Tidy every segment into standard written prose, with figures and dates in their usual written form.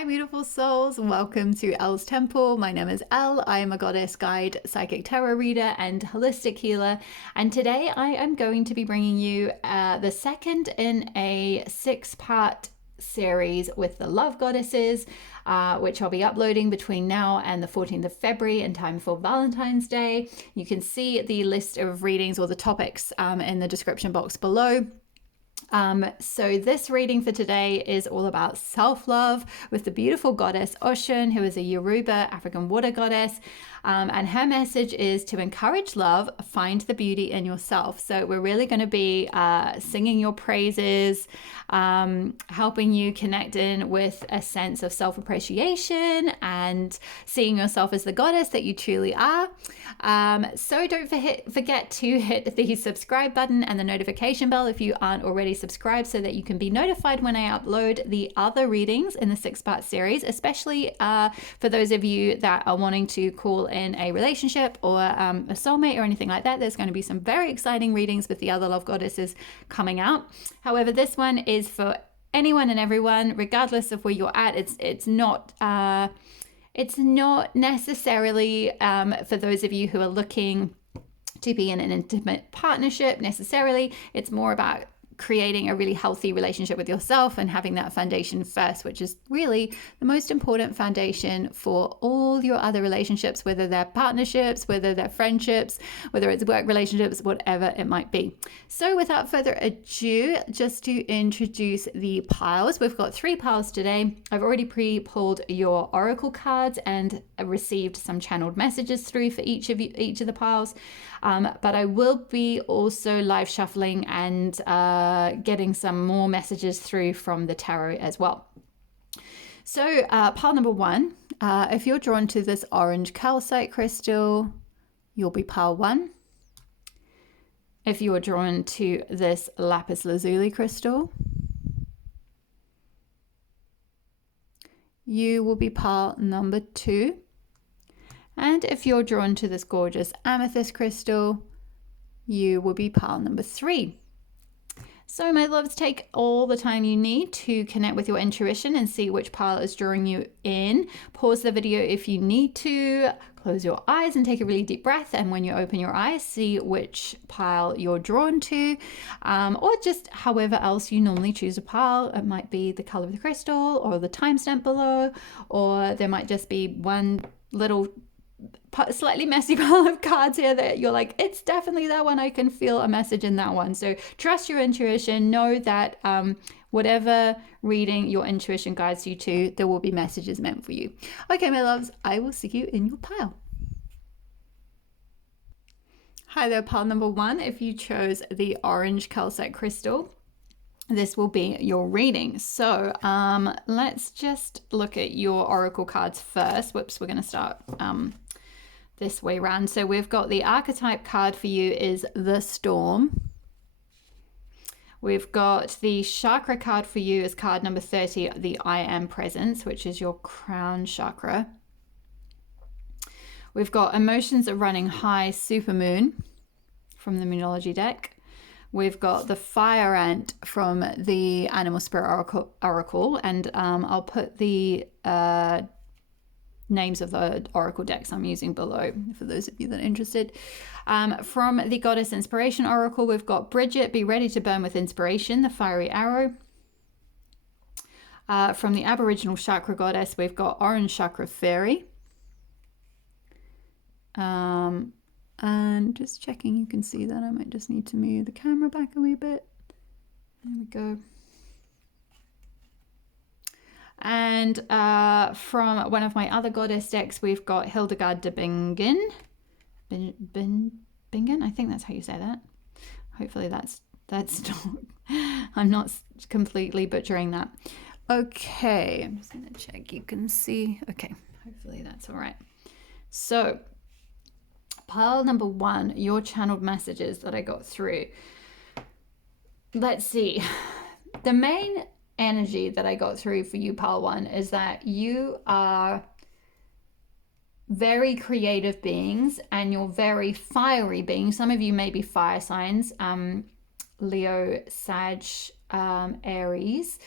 Hi beautiful souls, welcome to Elle's Temple. My name is Elle. I am a goddess guide, psychic tarot reader and holistic healer, and today I am going to be bringing you the second in a 6-part series with the love goddesses, which I'll be uploading between now and the 14th of February in time for Valentine's Day. You can see the list of readings or the topics in the description box below. So this reading for today is all about self-love with the beautiful goddess Oshun, who is a Yoruba African water goddess. And her message is to encourage love, find the beauty in yourself. So we're really going to be singing your praises, helping you connect in with a sense of self-appreciation and seeing yourself as the goddess that you truly are. So don't forget to hit the subscribe button and the notification bell if you aren't already subscribed, so that you can be notified when I upload the other readings in the 6-part series, especially for those of you that are wanting to call in a relationship or a soulmate or anything like that. There's going to be some very exciting readings with the other love goddesses coming out. However, this one is for anyone and everyone, regardless of where you're at. It's not necessarily for those of you who are looking to be in an intimate partnership necessarily. It's more about creating a really healthy relationship with yourself and having that foundation first, which is really the most important foundation for all your other relationships, whether they're partnerships, whether they're friendships, whether it's work relationships, whatever it might be. So without further ado, just to introduce the piles, we've got 3 piles today. I've already pre-pulled your oracle cards and received some channeled messages through for each of the piles. But I will be also live shuffling and getting some more messages through from the tarot as well. So pile number 1, if you're drawn to this orange calcite crystal, you'll be pile 1. If you're drawn to this Lapis Lazuli crystal, you will be pile number 2. And if you're drawn to this gorgeous amethyst crystal, you will be pile number 3. So my loves, take all the time you need to connect with your intuition and see which pile is drawing you in. Pause the video if you need to, close your eyes and take a really deep breath. And when you open your eyes, see which pile you're drawn to, or just however else you normally choose a pile. It might be the color of the crystal or the timestamp below, or there might just be one little slightly messy pile of cards here that you're like, it's definitely that one. I can feel a message in that one. So trust your intuition. Know that whatever reading your intuition guides you to, there will be messages meant for you. Okay, my loves, I will see you in your pile. Hi there, pile number 1. If you chose the orange calcite crystal, this will be your reading. So let's just look at your oracle cards first. Whoops, we're going to start this way around. So we've got the archetype card for you is the Storm. We've got the chakra card for you is card number 30, the I Am Presence, which is your crown chakra. We've got Emotions Are Running High, Supermoon from the Moonology deck. We've got the Fire Ant from the Animal Spirit Oracle, and I'll put the names of the Oracle decks I'm using below for those of you that are interested. From the Goddess Inspiration Oracle, we've got Bridget, Be Ready to Burn with Inspiration, the Fiery Arrow. From the Aboriginal Chakra Goddess, we've got Orange Chakra Fairy. And just checking you can see that. I might just need to move the camera back a wee bit. There we go. And from one of my other goddess decks, we've got Hildegard de Bingen. Bingen? I think that's how you say that. Hopefully that's not, I'm not completely butchering that. Okay, I'm just going to check you can see. Okay, hopefully that's all right. So pile number 1, your channeled messages that I got through. Let's see. The main energy that I got through for you, pile 1, is that you are very creative beings and you're very fiery beings. Some of you may be fire signs, Leo, Sag, Aries.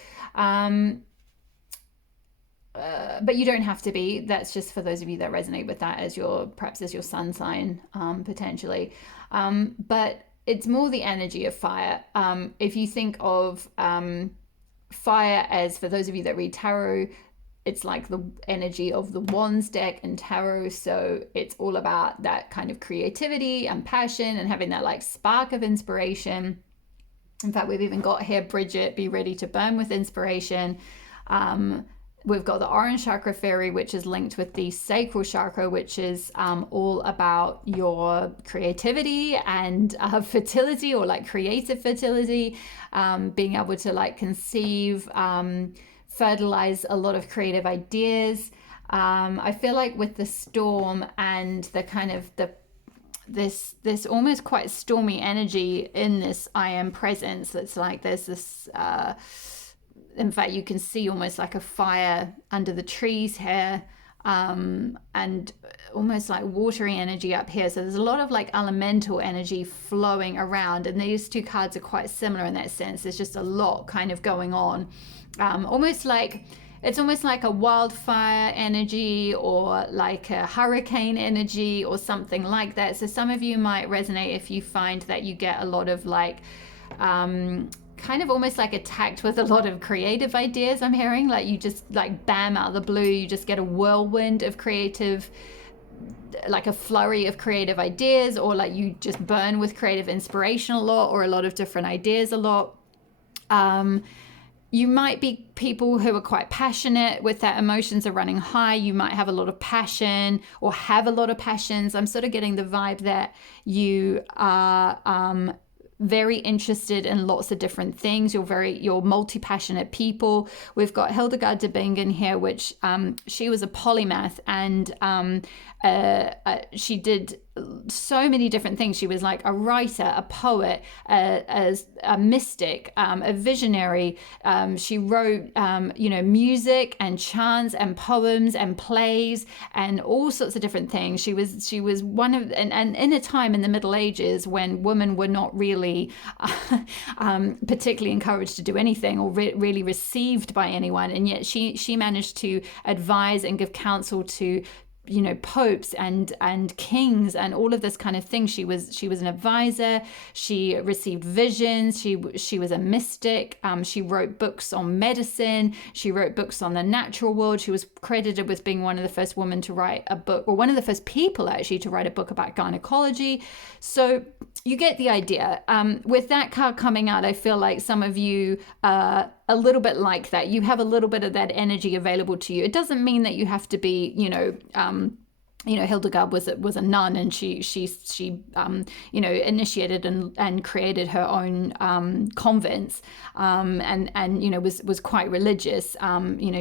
but you don't have to be. That's just for those of you that resonate with that as perhaps as your sun sign, potentially. But it's more the energy of fire. If you think of fire as, for those of you that read tarot, it's like the energy of the wands deck and tarot. So it's all about that kind of creativity and passion and having that like spark of inspiration. In fact, we've even got here, Bridget, be ready to burn with inspiration. We've got the orange chakra fairy, which is linked with the sacral chakra, which is all about your creativity and fertility, or like creative fertility, being able to like conceive, fertilize a lot of creative ideas. I feel like with the storm and the kind of this almost quite stormy energy in this I am presence, that's like there's this in fact you can see almost like a fire under the trees here, and almost like watery energy up here. So there's a lot of like elemental energy flowing around, and these two cards are quite similar in that sense. There's just a lot kind of going on. It's almost like a wildfire energy, or like a hurricane energy, or something like that. So some of you might resonate if you find that you get a lot of like kind of almost like attacked with a lot of creative ideas. I'm hearing like you just like bam, out of the blue, you just get a whirlwind of creative, like a flurry of creative ideas, or like you just burn with creative inspiration a lot, or a lot of different ideas a lot. You might be people who are quite passionate with that. Emotions are running high. You might have a lot of passion, or have a lot of passions. I'm sort of getting the vibe that you are very interested in lots of different things. You're multi-passionate people. We've got Hildegard de Bingen here, which she was a polymath, and she did so many different things. She was like a writer, a poet, a mystic, a visionary. She wrote, music and chants and poems and plays and all sorts of different things. She was one of, and in a time in the Middle Ages when women were not really particularly encouraged to do anything, or really received by anyone, and yet she managed to advise and give counsel to popes and kings and all of this kind of thing. She was an advisor. She received visions. She was a mystic. She wrote books on medicine. She wrote books on the natural world. She was credited with being one of the first women to write a book, or one of the first people actually to write a book about gynecology. So you get the idea. With that card coming out, I feel like some of you a little bit like that. You have a little bit of that energy available to you. It doesn't mean that you have to be, Hildegard was a nun, and she initiated and created her own convents, and was quite religious.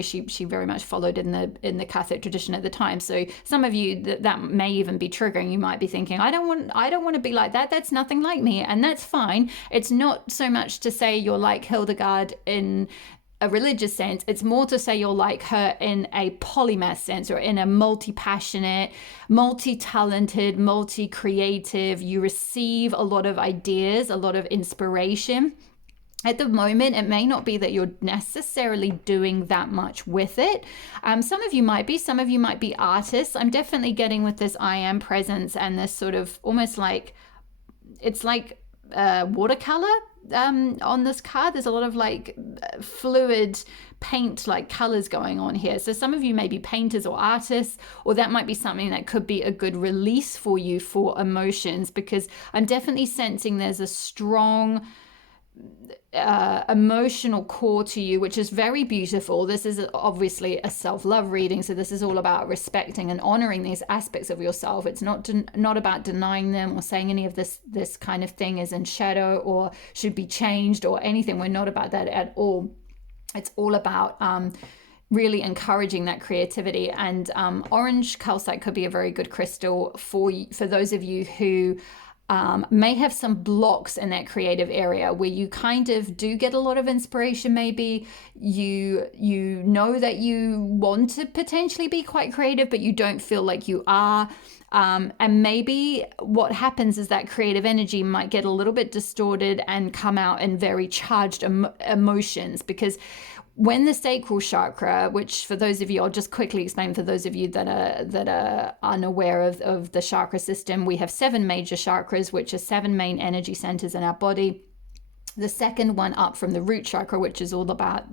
She very much followed in the Catholic tradition at the time. So some of you that may even be triggering. You might be thinking, I don't want to be like that. That's nothing like me, and that's fine. It's not so much to say you're like Hildegard in a religious sense. It's more to say you're like her in a polymath sense, or in a multi-passionate, multi-talented, multi-creative. You receive a lot of ideas, a lot of inspiration. At the moment, it may not be that you're necessarily doing that much with it. Some of you might be artists. I'm definitely getting with this I am presence and this sort of almost like, it's like watercolor on this card. There's a lot of like fluid paint like colors going on here. So some of you may be painters or artists, or that might be something that could be a good release for you for emotions, because I'm definitely sensing there's a strong emotional core to you, which is very beautiful. This is obviously a self-love reading, so this is all about respecting and honoring these aspects of yourself. It's not about denying them or saying any of this kind of thing is in shadow or should be changed or anything. We're not about that at all. It's all about really encouraging that creativity. And orange calcite could be a very good crystal for those of you who may have some blocks in that creative area where you kind of do get a lot of inspiration. Maybe you know that you want to potentially be quite creative, but you don't feel like you are. And maybe what happens is that creative energy might get a little bit distorted and come out in very charged emotions, because when the sacral chakra, which for those of you, I'll just quickly explain for those of you that are unaware of the chakra system, we have 7 major chakras, which are 7 main energy centers in our body. The second one up from the root chakra, which is all about,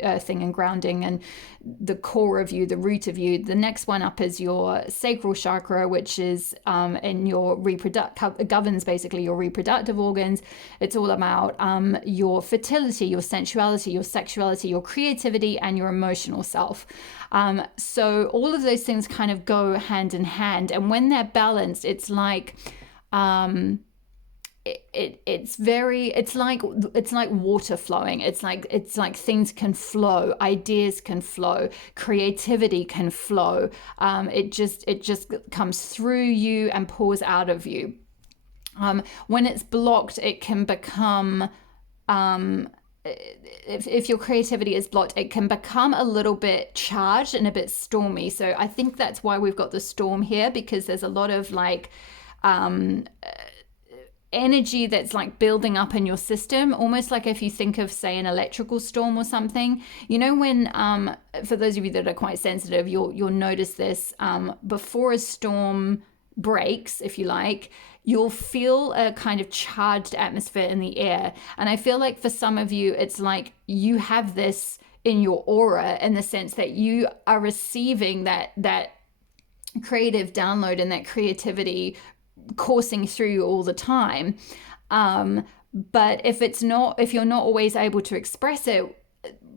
earthing and grounding and the core of you, the root of you. The next one up is your sacral chakra, which is in your governs basically your reproductive organs. It's all about your fertility, your sensuality, your sexuality, your creativity, and your emotional self. So all of those things kind of go hand in hand. And when they're balanced, it's like... it's like water flowing. It's like things can flow, ideas can flow, creativity can flow. It just comes through you and pours out of you. When it's blocked, it can become if your creativity is blocked, it can become a little bit charged and a bit stormy. So I think that's why we've got the storm here, because there's a lot of like energy that's like building up in your system, almost like if you think of, say, an electrical storm or something. When for those of you that are quite sensitive, you'll notice this before a storm breaks, if you like, you'll feel a kind of charged atmosphere in the air. And I feel like for some of you, it's like you have this in your aura, in the sense that you are receiving that creative download and that creativity coursing through you all the time. But if you're not always able to express it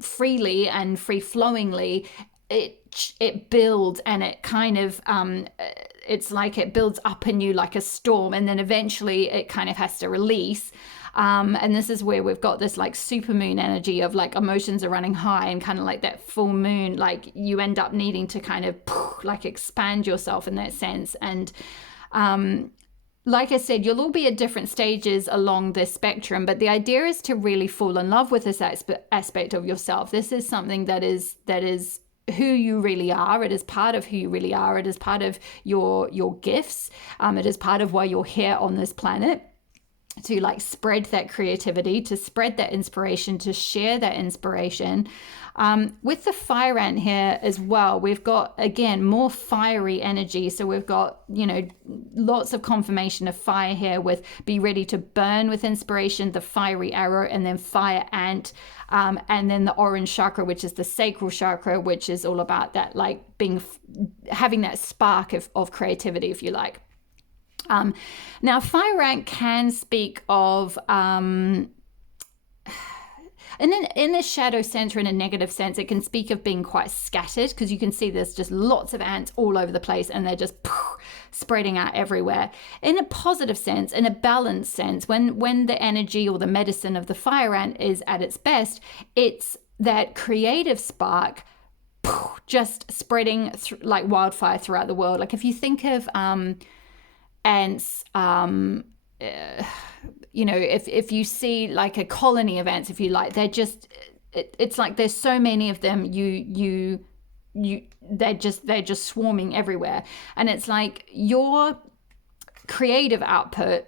freely and free-flowingly, it builds, and it kind of it's like it builds up in you like a storm, and then eventually it kind of has to release. And this is where we've got this like supermoon energy of like emotions are running high, and kind of like that full moon, like you end up needing to kind of like expand yourself in that sense. And like I said, you'll all be at different stages along this spectrum, but the idea is to really fall in love with this aspect of yourself. This is something that is who you really are. It is part of who you really are. It is part of your gifts. It is part of why you're here on this planet, to like spread that creativity, to spread that inspiration, to share that inspiration. With the fire ant here as well, we've got, again, more fiery energy. So we've got, lots of confirmation of fire here, with be ready to burn with inspiration, the fiery arrow, and then fire ant. And then the orange chakra, which is the sacral chakra, which is all about that, like having that spark of creativity, if you like. Now, fire ant can speak of, in a shadow sense or in a negative sense, it can speak of being quite scattered, because you can see there's just lots of ants all over the place, and they're just spreading out everywhere. In a positive sense, in a balanced sense, when the energy or the medicine of the fire ant is at its best, it's that creative spark just spreading like wildfire throughout the world. Like if you think of ants, if you see like a colony of ants, if you like, they're just, it's like there's so many of them, they're just swarming everywhere. And it's like your creative output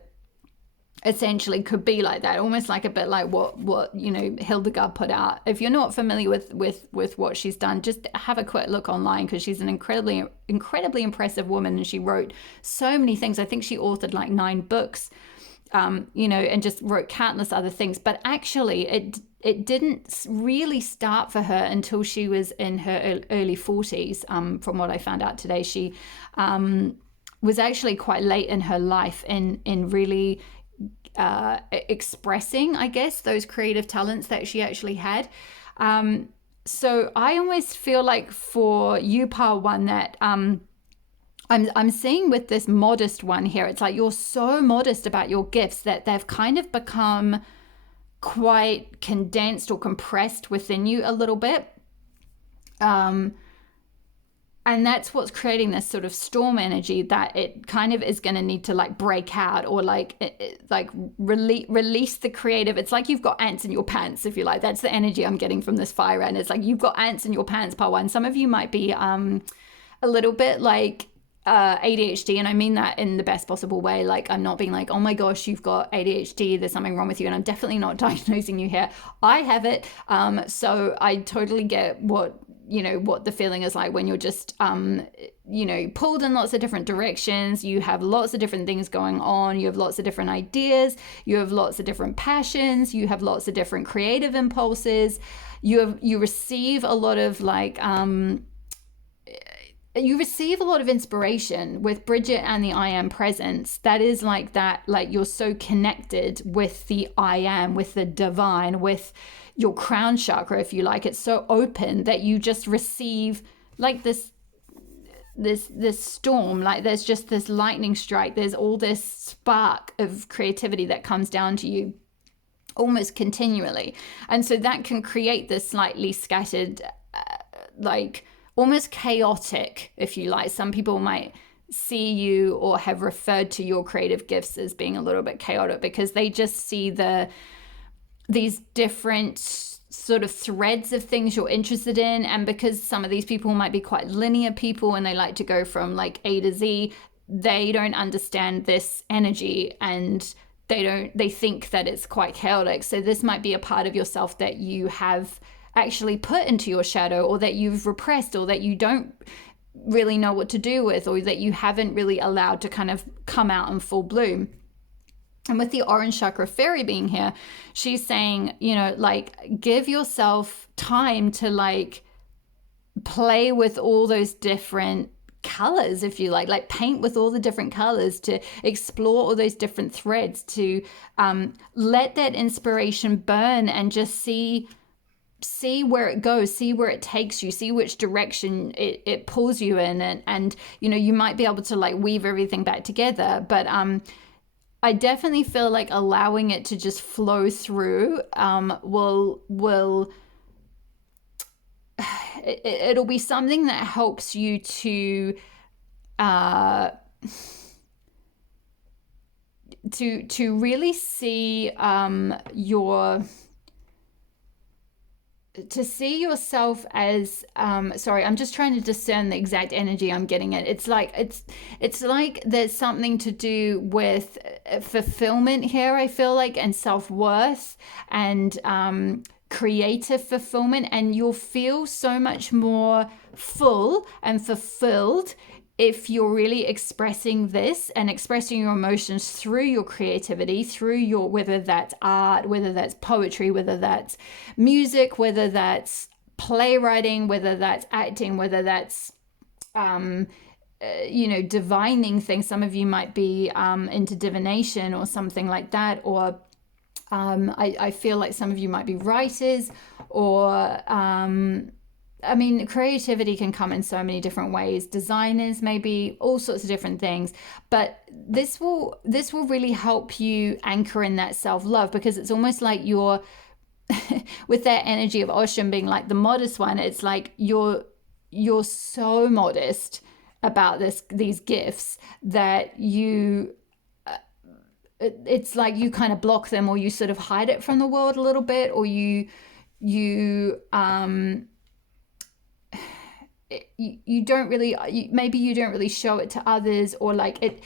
essentially could be like that, almost like a bit like what Hildegard put out. If you're not familiar with what she's done, just have a quick look online, because she's an incredibly impressive woman, and she wrote so many things. I think she authored like 9 books, and just wrote countless other things. But actually it didn't really start for her until she was in her early 40s. From what I found out today, she was actually quite late in her life in really expressing, I guess, those creative talents that she actually had. So I almost feel like for you, Pile One, that I'm seeing with this modest one here, it's like you're so modest about your gifts that they've kind of become quite condensed or compressed within you a little bit. And that's what's creating this sort of storm energy that it kind of is going to need to like break out, or like release the creative. It's like you've got ants in your pants, if you like. That's the energy I'm getting from this fire ant. It's like you've got ants in your pants, Pawa. And some of you might be a little bit like ADHD, and I mean that in the best possible way. Like, I'm not being like, oh my gosh, you've got ADHD, there's something wrong with you, and I'm definitely not diagnosing you here. I have it. So I totally get what the feeling is like when you're just pulled in lots of different directions. You have lots of different things going on, you have lots of different ideas, you have lots of different passions, you have lots of different creative impulses, you receive a lot of inspiration with Bridget and the I am presence. That is like that, like you're so connected with the I am, with the divine, with your crown chakra, if you like. It's so open that you just receive like this storm, like there's just this lightning strike, there's all this spark of creativity that comes down to you almost continually. And so that can create this slightly scattered, like almost chaotic, if you like. Some people might see you or have referred to your creative gifts as being a little bit chaotic because they just see these different sort of threads of things you're interested in. And because some of these people might be quite linear people and they like to go from like A to Z, they don't understand this energy and they think that it's quite chaotic. So this might be a part of yourself that you have actually put into your shadow, or that you've repressed, or that you don't really know what to do with, or that you haven't really allowed to kind of come out in full bloom. And with the orange chakra fairy being here, she's saying, like, give yourself time to like play with all those different colors, if you like paint with all the different colors, to explore all those different threads, to let that inspiration burn and just see where it goes, see where it takes you, see which direction it pulls you in. And you might be able to like weave everything back together, but I definitely feel like allowing it to just flow through will it'll be something that helps you to really see to see yourself as sorry, I'm just trying to discern the exact energy I'm getting at. It's like there's something to do with fulfillment here, I feel like, and self-worth and creative fulfillment, and you'll feel so much more full and fulfilled if you're really expressing this and expressing your emotions through your creativity, through your, whether that's art, whether that's poetry, whether that's music, whether that's playwriting, whether that's acting, whether that's divining things. Some of you might be into divination or something like that, or I feel like some of you might be writers, or creativity can come in so many different ways. Designers, maybe, all sorts of different things. But this will really help you anchor in that self-love, because it's almost like you're with that energy of Oshun being like the modest one. It's like you're so modest about these gifts that you it's like you kind of block them, or you sort of hide it from the world a little bit, or you don't really, maybe you don't really show it to others, or like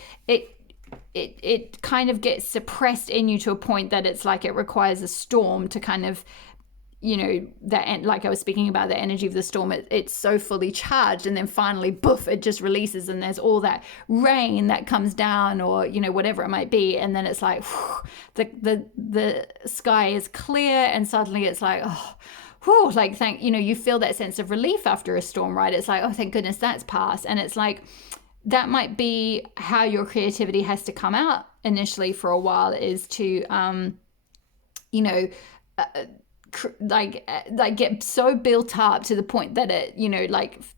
it kind of gets suppressed in you to a point that it's like it requires a storm to kind of, that, like I was speaking about, the energy of the storm, it's so fully charged, and then finally, boof, it just releases, and there's all that rain that comes down, or whatever it might be, and then it's like whew, the sky is clear, and suddenly it's like, oh, whew, like you feel that sense of relief after a storm, right? It's like, oh, thank goodness that's passed. And it's like that might be how your creativity has to come out initially for a while, is to get so built up to the point that it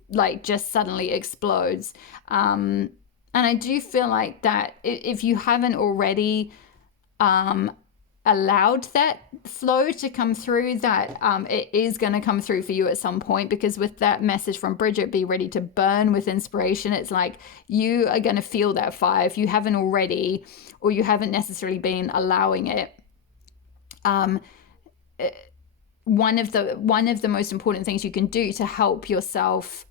like just suddenly explodes. And I do feel like that if you haven't already allowed that flow to come through, that it is going to come through for you at some point, because with that message from Bridget, be ready to burn with inspiration, it's like you are going to feel that fire if you haven't already, or you haven't necessarily been allowing it. One of the most important things you can do to help yourself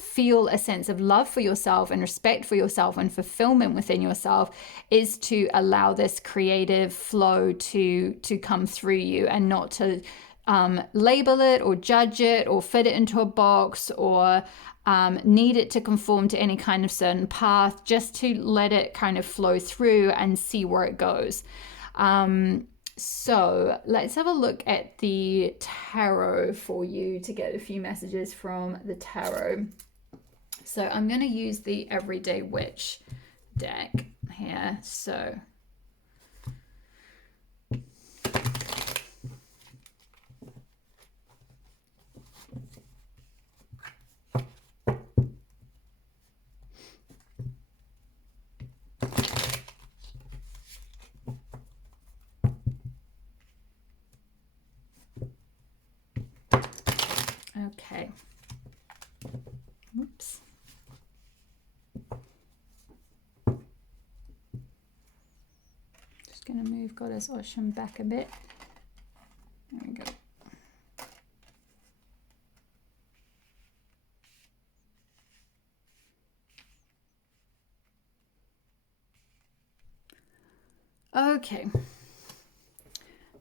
feel a sense of love for yourself and respect for yourself and fulfillment within yourself is to allow this creative flow to come through you, and not to label it or judge it or fit it into a box or need it to conform to any kind of certain path, just to let it kind of flow through and see where it goes. So let's have a look at the tarot for you to get a few messages from the tarot. So I'm going to use the Everyday Witch deck here. So okay. Oops. Just going to move Goddess Oshun back a bit. There we go. Okay.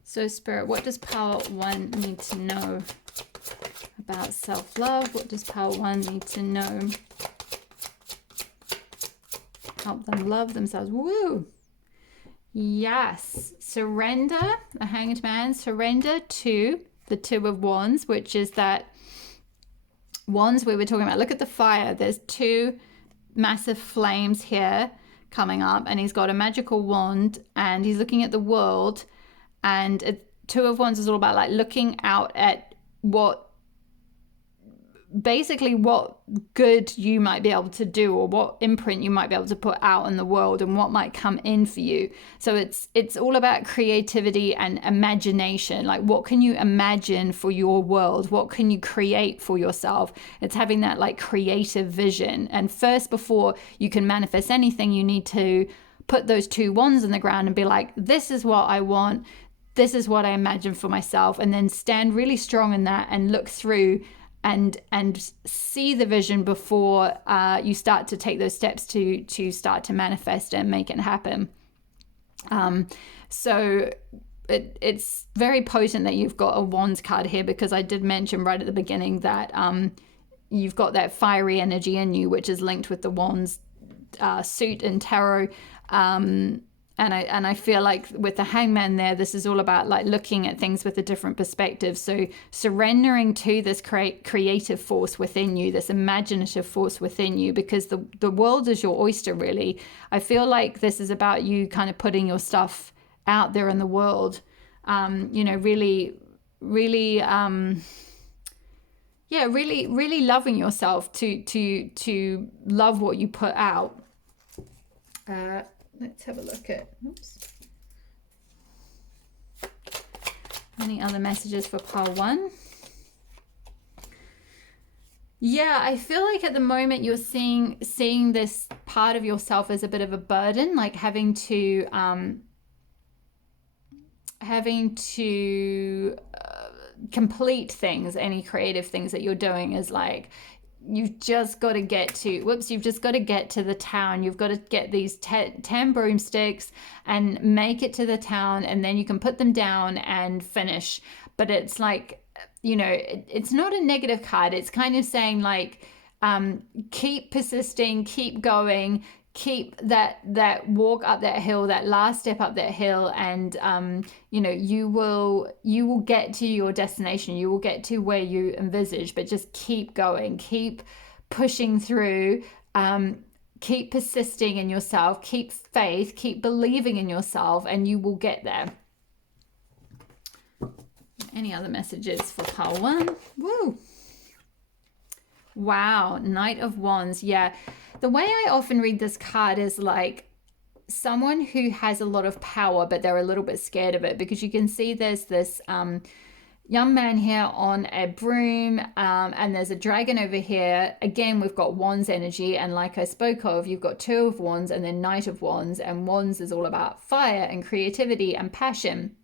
So Spirit, what does Pile 1 need to know about self-love? What does Pile 1 need to know? Help them love themselves. Woo! Yes. Surrender, the Hanged Man. Surrender to the Two of Wands, which is that wands we were talking about. Look at the fire. There's two massive flames here coming up, and he's got a magical wand, and he's looking at the world. And Two of Wands is all about like looking out at what good you might be able to do, or what imprint you might be able to put out in the world, and what might come in for you. So it's all about creativity and imagination. Like, what can you imagine for your world? What can you create for yourself? It's having that like creative vision. And first, before you can manifest anything, you need to put those two wands in the ground and be like, this is what I want. This is what I imagine for myself. And then stand really strong in that and look through and see the vision before you start to take those steps to start to manifest and make it happen. So it's very potent that you've got a Wands card here, because I did mention right at the beginning that you've got that fiery energy in you, which is linked with the Wands suit in tarot. And I feel like with the Hangman there, this is all about like looking at things with a different perspective. So surrendering to this creative force within you, this imaginative force within you, because the world is your oyster, really. I feel like this is about you kind of putting your stuff out there in the world, really loving yourself to love what you put out. Let's have a look at, any other messages for Pile 1? Yeah, I feel like at the moment you're seeing this part of yourself as a bit of a burden, like having to complete things, any creative things that you're doing is like, you've just got to get to the town. You've got to get these 10 broomsticks and make it to the town, and then you can put them down and finish. But it's like, it's not a negative card. It's kind of saying like, keep persisting, keep going, keep that walk up that hill, that last step up that hill, and you will get to your destination. You will get to where you envisage, but just keep going, keep pushing through, keep persisting in yourself, keep faith, keep believing in yourself, and you will get there. Any other messages for Pile 1? Woo! Wow, Knight of Wands. Yeah, the way I often read this card is like someone who has a lot of power, but they're a little bit scared of it, because you can see there's this young man here on a broom, and there's a dragon over here. Again, we've got Wands energy, and like I spoke of, you've got Two of Wands and then Knight of Wands, and Wands is all about fire and creativity and passion.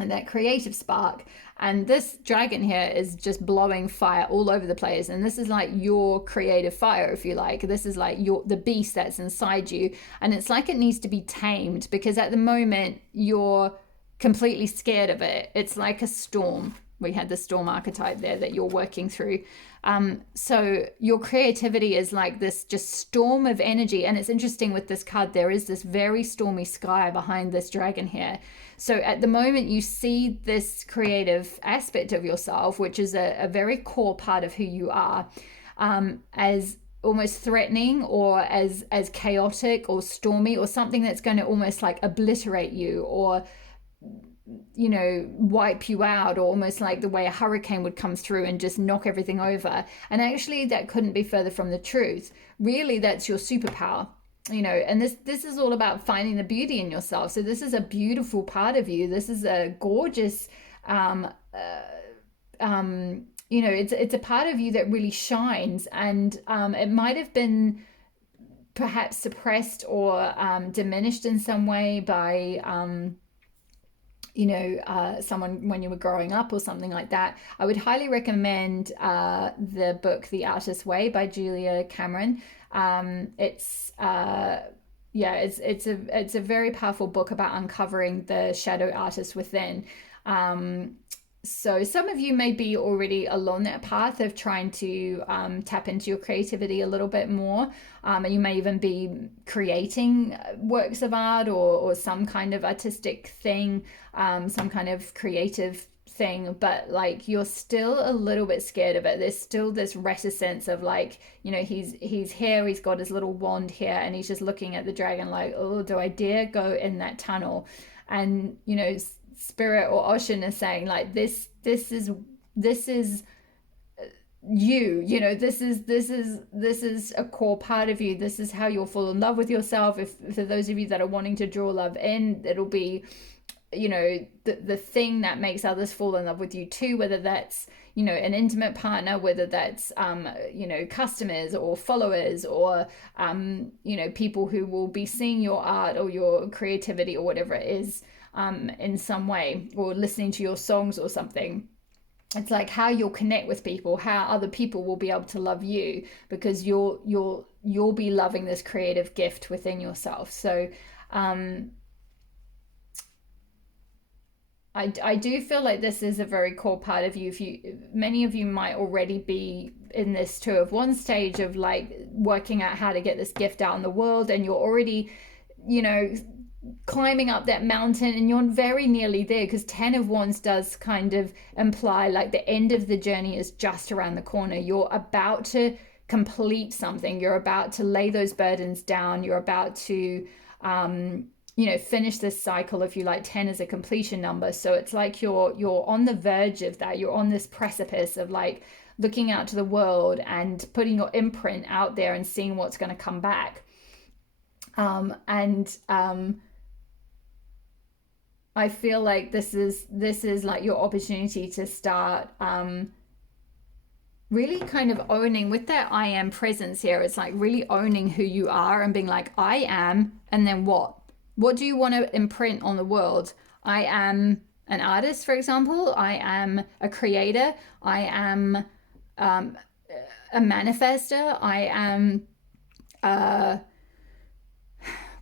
and that creative spark. And this dragon here is just blowing fire all over the place, and this is like your creative fire, if you like. This is like the beast that's inside you, and it's like it needs to be tamed, because at the moment you're completely scared of it. It's like a storm. We had the storm archetype there that you're working through. So your creativity is like this just storm of energy. And it's interesting with this card, there is this very stormy sky behind this dragon here. So at the moment you see this creative aspect of yourself, which is a very core part of who you are, as almost threatening, or as chaotic or stormy, or something that's going to almost like obliterate you, or wipe you out, or almost like the way a hurricane would come through and just knock everything over. And actually that couldn't be further from the truth. Really, that's your superpower, and this is all about finding the beauty in yourself. So this is a beautiful part of you. This is a gorgeous it's a part of you that really shines, and it might have been perhaps suppressed or diminished in some way by someone when you were growing up or something like that. I would highly recommend the book The Artist's Way by Julia Cameron. It's a very powerful book about uncovering the shadow artist within. So some of you may be already along that path of trying to tap into your creativity a little bit more. And you may even be creating works of art or some kind of artistic thing, some kind of creative thing, but like you're still a little bit scared of it. There's still this reticence of like, he's here, he's got his little wand here, and he's just looking at the dragon like, oh, do I dare go in that tunnel? And Spirit or Oshun is saying like this is you, this is a core part of you. This is how you'll fall in love with yourself. If for those of you that are wanting to draw love in, it'll be the thing that makes others fall in love with you too, whether that's an intimate partner, whether that's customers or followers, or people who will be seeing your art or your creativity or whatever it is in some way, or listening to your songs or something. It's like how you'll connect with people, how other people will be able to love you, because you'll be loving this creative gift within yourself. So I do feel like this is a very core part of you. Many of you might already be in this Two of Wands stage of like working out how to get this gift out in the world, and you're already climbing up that mountain, and you're very nearly there, because 10 of Wands does kind of imply like the end of the journey is just around the corner. You're about to complete something, you're about to lay those burdens down, you're about to finish this cycle, if you like. 10 is a completion number, so it's like you're on the verge of that. You're on this precipice of like looking out to the world and putting your imprint out there and seeing what's going to come back. I feel like this is like your opportunity to start really kind of owning with that I am presence here. It's like really owning who you are and being like, I am, and then what do you want to imprint on the world? I am an artist, for example. I am a creator. I am a manifester. I am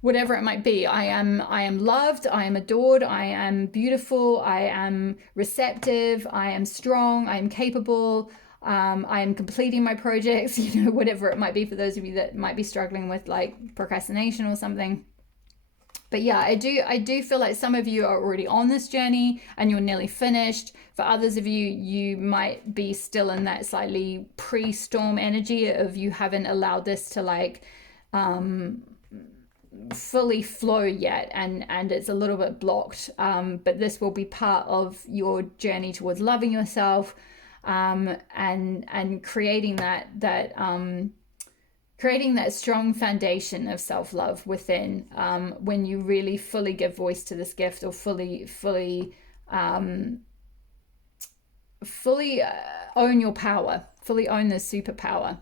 whatever it might be. I am loved, I am adored, I am beautiful, I am receptive, I am strong, I am capable, I am completing my projects, whatever it might be for those of you that might be struggling with like procrastination or something. But yeah, I do feel like some of you are already on this journey and you're nearly finished. For others of you, you might be still in that slightly pre-storm energy of you haven't allowed this to like fully flow yet, and it's a little bit blocked, but this will be part of your journey towards loving yourself, and creating that strong foundation of self-love within, when you really fully give voice to this gift, or fully own your power, fully own this superpower.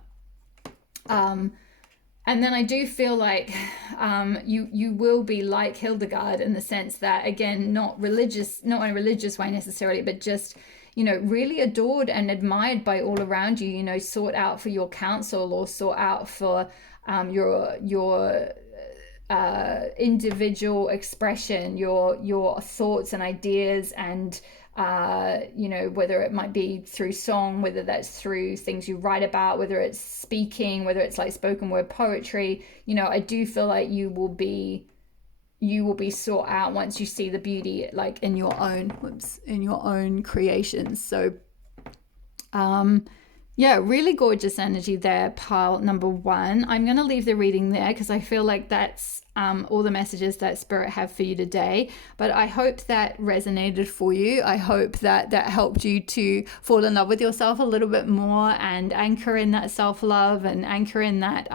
And then I do feel like you will be like Hildegard in the sense that, again, not religious, not in a religious way necessarily, but just, you know, really adored and admired by all around you, you know, sought out for your counsel or sought out for your individual expression, your thoughts and ideas, and you know, whether it might be through song, whether that's through things you write about, whether it's speaking, whether it's like spoken word poetry, you know, I do feel like you will be sought out once you see the beauty like in your own creations. So yeah, really gorgeous energy there, pile number 1. I'm going to leave the reading there because I feel like that's all the messages that Spirit have for you today. But I hope that resonated for you. I hope that that helped you to fall in love with yourself a little bit more and anchor in that self-love and anchor in that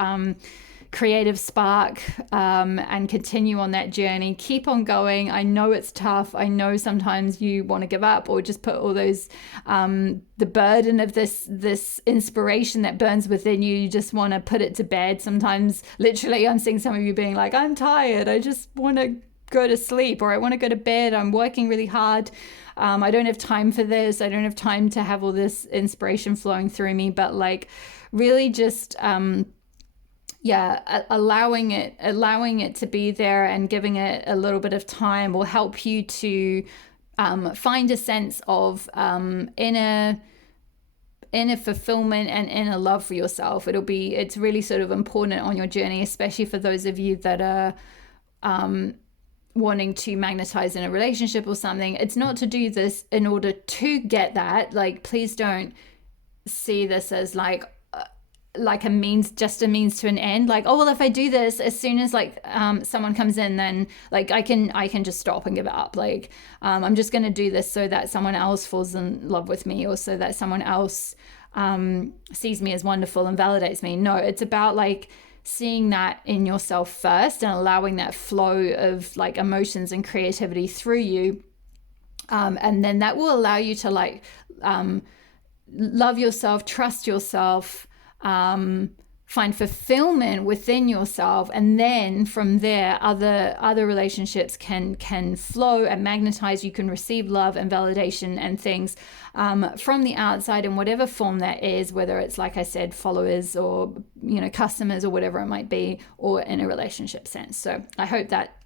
creative spark, and continue on that journey. Keep on going. I know it's tough. I know sometimes you want to give up or just put all those the burden of this inspiration that burns within you, you just want to put it to bed. Sometimes literally I'm seeing some of you being like, I'm tired, I just want to go to sleep, or I want to go to bed, I'm working really hard, I don't have time for this, I don't have time to have all this inspiration flowing through me. But like really just allowing it to be there and giving it a little bit of time will help you to find a sense of inner fulfillment and inner love for yourself. It's really sort of important on your journey, especially for those of you that are wanting to magnetize in a relationship or something. It's not to do this in order to get that. Like, please don't see this as like a means to an end. Like, oh well, if I do this, as soon as like someone comes in, then like I can just stop and give it up. Like I'm just going to do this so that someone else falls in love with me, or so that someone else sees me as wonderful and validates me. No, it's about like seeing that in yourself first and allowing that flow of like emotions and creativity through you, and then that will allow you to like love yourself, trust yourself, find fulfillment within yourself, and then from there other relationships can flow and magnetize. You can receive love and validation and things from the outside in whatever form that is, whether it's, like I said, followers or, you know, customers or whatever it might be, or in a relationship sense. So I hope that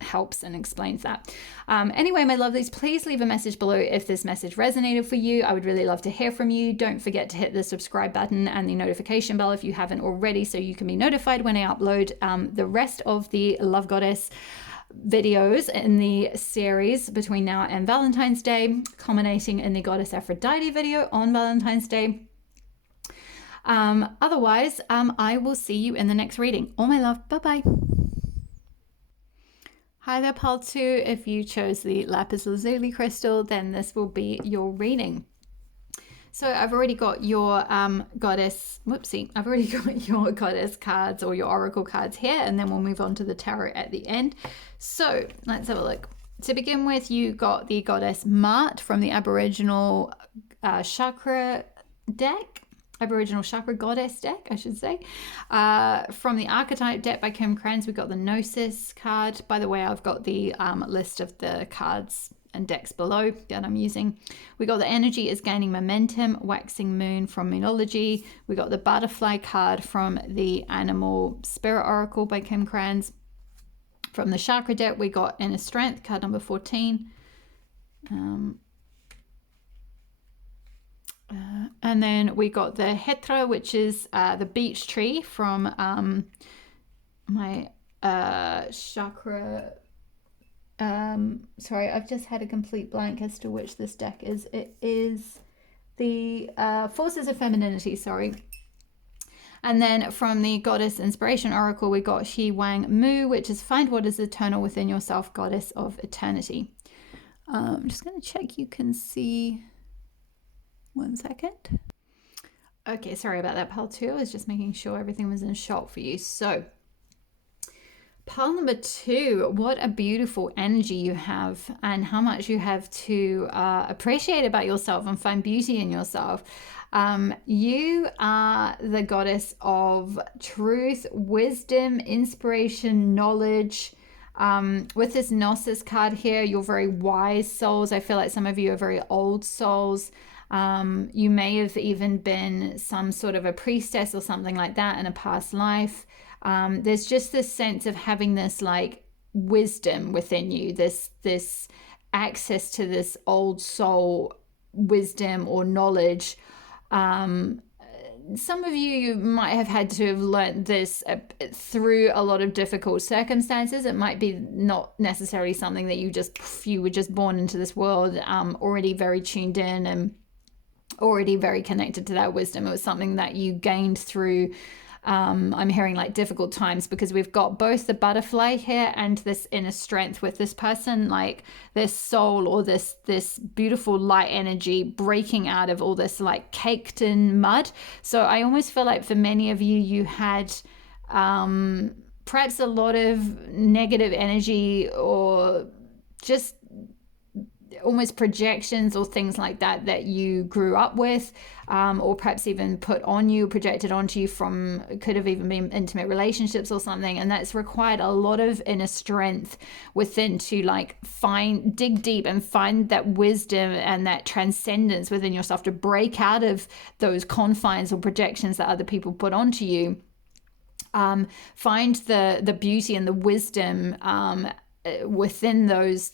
helps and explains that. Anyway, my lovelies, please leave a message below if this message resonated for you. I would really love to hear from you. Don't forget to hit the subscribe button and the notification bell if you haven't already, so you can be notified when I upload the rest of the Love Goddess videos in the series between now and Valentine's Day, culminating in the Goddess Aphrodite video on Valentine's Day. Otherwise, I will see you in the next reading. All my love. Bye-bye. Hi there, pile 2. If you chose the Lapis Lazuli crystal, then this will be your reading. So I've already got your goddess cards, or your oracle cards here, and then we'll move on to the tarot at the end. So let's have a look. To begin with, you got the Goddess Mart from the Aboriginal Chakra Goddess deck, I should say. From the Archetype deck by Kim Krans, we got the Gnosis card. By the way, I've got the list of the cards and decks below that I'm using. We got the Energy is Gaining Momentum, Waxing Moon from Moonology. We got the Butterfly card from the Animal Spirit Oracle by Kim Krans. From the Chakra deck, we got Inner Strength, card number 14. And then we got the Hetra, which is the beech tree from my chakra. Sorry, I've just had a complete blank as to which this deck is. It is the Forces of Femininity, sorry. And then from the Goddess Inspiration Oracle, we got Shi Wang Mu, which is Find What is Eternal Within Yourself, Goddess of Eternity. I'm just going to check you can see. 1 second. Okay, sorry about that, pile 2. I was just making sure everything was in shot for you. So Pile number 2, what a beautiful energy you have, and how much you have to appreciate about yourself and find beauty in yourself. You are the goddess of truth, wisdom, inspiration, knowledge. With this Gnosis card here, you're very wise souls. I feel like some of you are very old souls. You may have even been some sort of a priestess or something like that in a past life. There's just this sense of having this like wisdom within you, this access to this old soul wisdom or knowledge. Some of you might have had to have learned this through a lot of difficult circumstances. It might be not necessarily something that you were just born into this world already very tuned in and already very connected to that wisdom. It was something that you gained through I'm hearing like difficult times, because we've got both the butterfly here and this inner strength with this person, like this soul or this beautiful light energy breaking out of all this like caked in mud. So I almost feel like for many of you, you had perhaps a lot of negative energy or just almost projections or things like that you grew up with, or perhaps even put on you, projected onto you from, could have even been intimate relationships or something. And that's required a lot of inner strength within to like dig deep and find that wisdom and that transcendence within yourself to break out of those confines or projections that other people put onto you. Find the beauty and the wisdom within those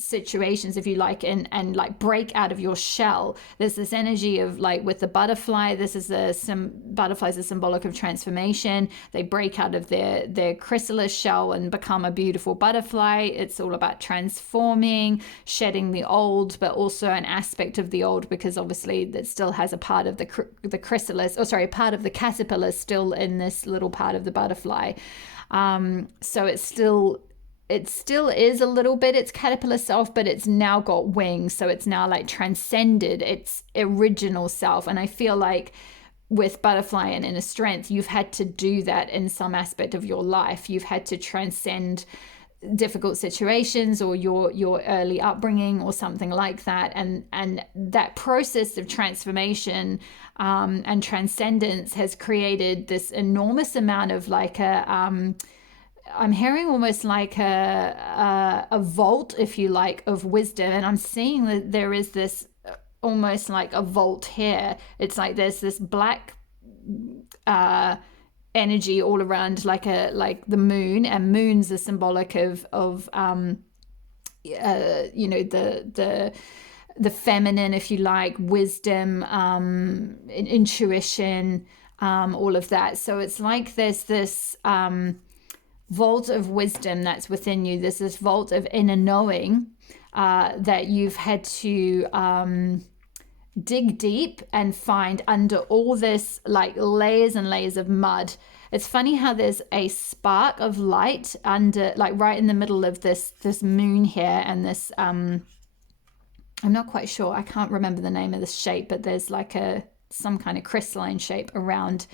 situations, if you like, and like break out of your shell. There's this energy of like with the butterfly, butterflies are symbolic of transformation. They break out of their chrysalis shell and become a beautiful butterfly. It's all about transforming, shedding the old, but also an aspect of the old, because obviously that still has a part of the chrysalis, a part of the caterpillar still in this little part of the butterfly. So it still is a little bit its caterpillar self, but it's now got wings. So it's now like transcended its original self. And I feel like with butterfly and inner strength, you've had to do that in some aspect of your life. You've had to transcend difficult situations or your early upbringing or something like that. And that process of transformation and transcendence has created this enormous amount of like I'm hearing almost like a vault, if you like, of wisdom. And I'm seeing that there is this almost like a vault here. It's like there's this black energy all around, like the moon, and moons are symbolic of the feminine, if you like, wisdom, intuition, all of that. So it's like there's this vault of wisdom that's within you. There's this vault of inner knowing that you've had to dig deep and find under all this like layers and layers of mud. It's funny how there's a spark of light under, like right in the middle of this moon here, and this I'm not quite sure, I can't remember the name of this shape, but there's like some kind of crystalline shape around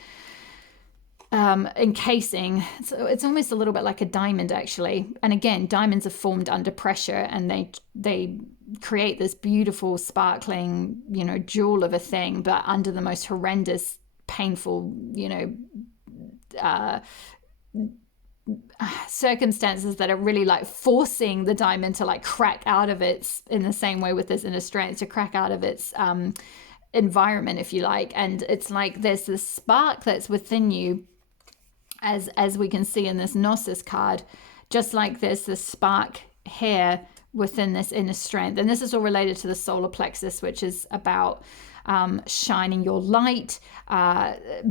encasing. So it's almost a little bit like a diamond, actually. And again, diamonds are formed under pressure, and they create this beautiful sparkling, jewel of a thing, but under the most horrendous, painful, circumstances that are really like forcing the diamond to like crack out of its, in the same way with this inner strength, to crack out of its environment, if you like. And it's like there's this spark that's within you, as we can see in this Gnosis card, just like there's this spark here within this inner strength. And this is all related to the solar plexus, which is about shining your light,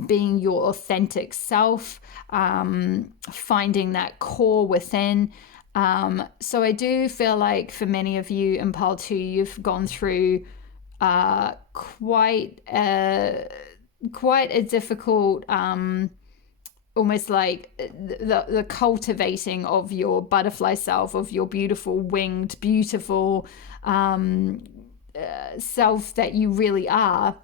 being your authentic self, finding that core within. So I do feel like for many of you in Pile 2, you've gone through quite a difficult, almost like the cultivating of your butterfly self, of your beautiful winged, beautiful self that you really are.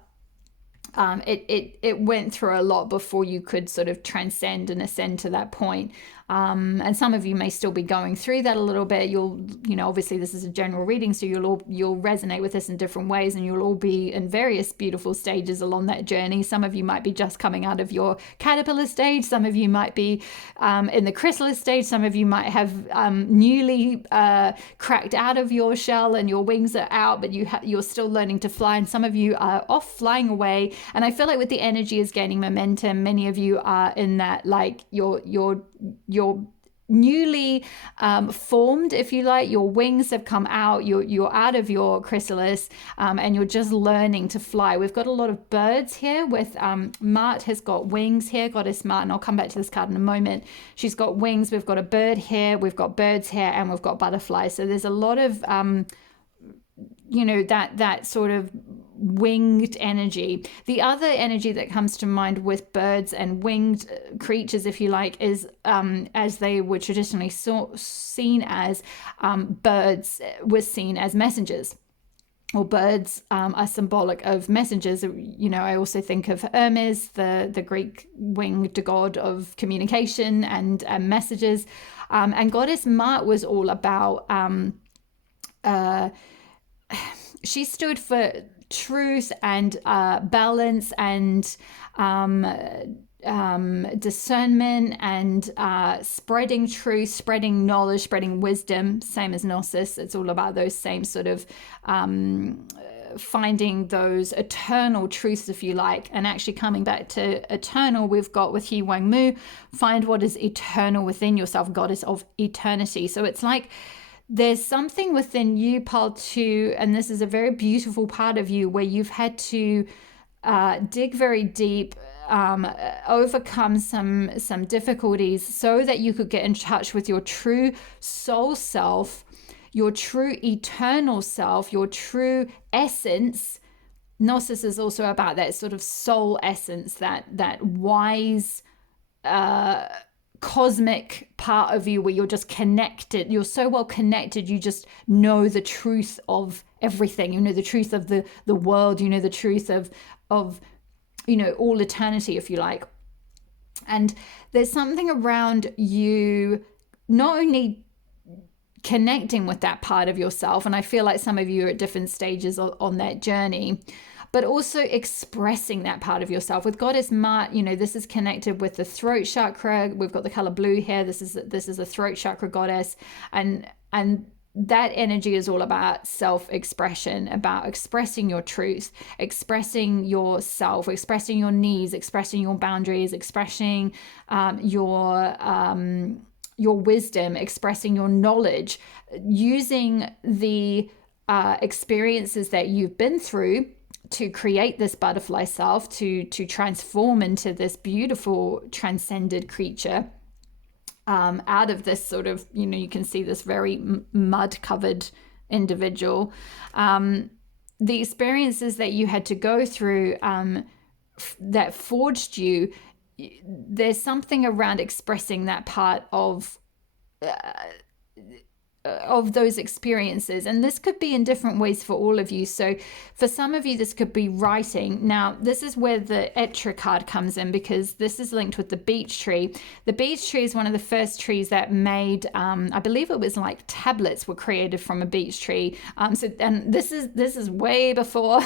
it went through a lot before you could sort of transcend and ascend to that point. And some of you may still be going through that a little bit. Obviously this is a general reading, so you'll resonate with this in different ways, and you'll all be in various beautiful stages along that journey. Some of you might be just coming out of your caterpillar stage. Some of you might be in the chrysalis stage. Some of you might have newly cracked out of your shell and your wings are out, but you're still learning to fly. And some of you are off flying away. And I feel like with the energy is gaining momentum, many of you are in that, like, you're newly formed, if you like. Your wings have come out, you're out of your chrysalis, and you're just learning to fly. We've got a lot of birds here with Mart has got wings here, Goddess Mart, and I'll come back to this card in a moment. She's got wings. We've got a bird here, we've got birds here, and we've got butterflies. So there's a lot of that sort of winged energy. The other energy that comes to mind with birds and winged creatures, if you like, is as they were traditionally seen as, birds were seen as messengers, or birds are symbolic of messengers. I also think of Hermes, the Greek winged god of communication and messages. And Goddess Mart was all about she stood for truth and balance and discernment and spreading truth, spreading knowledge, spreading wisdom, same as Gnosis. It's all about those same sort of finding those eternal truths, if you like. And actually coming back to eternal, we've got with He Wang Mu, find what is eternal within yourself, goddess of eternity. So it's like there's something within you, Pile 2, and this is a very beautiful part of you where you've had to dig very deep, overcome some difficulties so that you could get in touch with your true soul self, your true eternal self, your true essence. Gnosis is also about that sort of soul essence, that wise cosmic part of you where you're just connected. You're so well connected, you just know the truth of everything. You know the truth of the world. You know the truth of all eternity, if you like. And there's something around you not only connecting with that part of yourself, and I feel like some of you are at different stages on that journey, but also expressing that part of yourself. With Goddess Mart, this is connected with the throat chakra. We've got the color blue here. This is a throat chakra goddess, and that energy is all about self-expression, about expressing your truth, expressing yourself, expressing your needs, expressing your boundaries, expressing your wisdom, expressing your knowledge, using the experiences that you've been through to create this butterfly self, to transform into this beautiful transcended creature, out of this sort of, you can see this very mud covered individual. The experiences that you had to go through that forged you, there's something around expressing that part of those experiences. And this could be in different ways for all of you. So for some of you, this could be writing. Now, this is where the Etra card comes in, because this is linked with the beech tree. The beech tree is one of the first trees that made, I believe it was like tablets were created from a beech tree. And this is way before,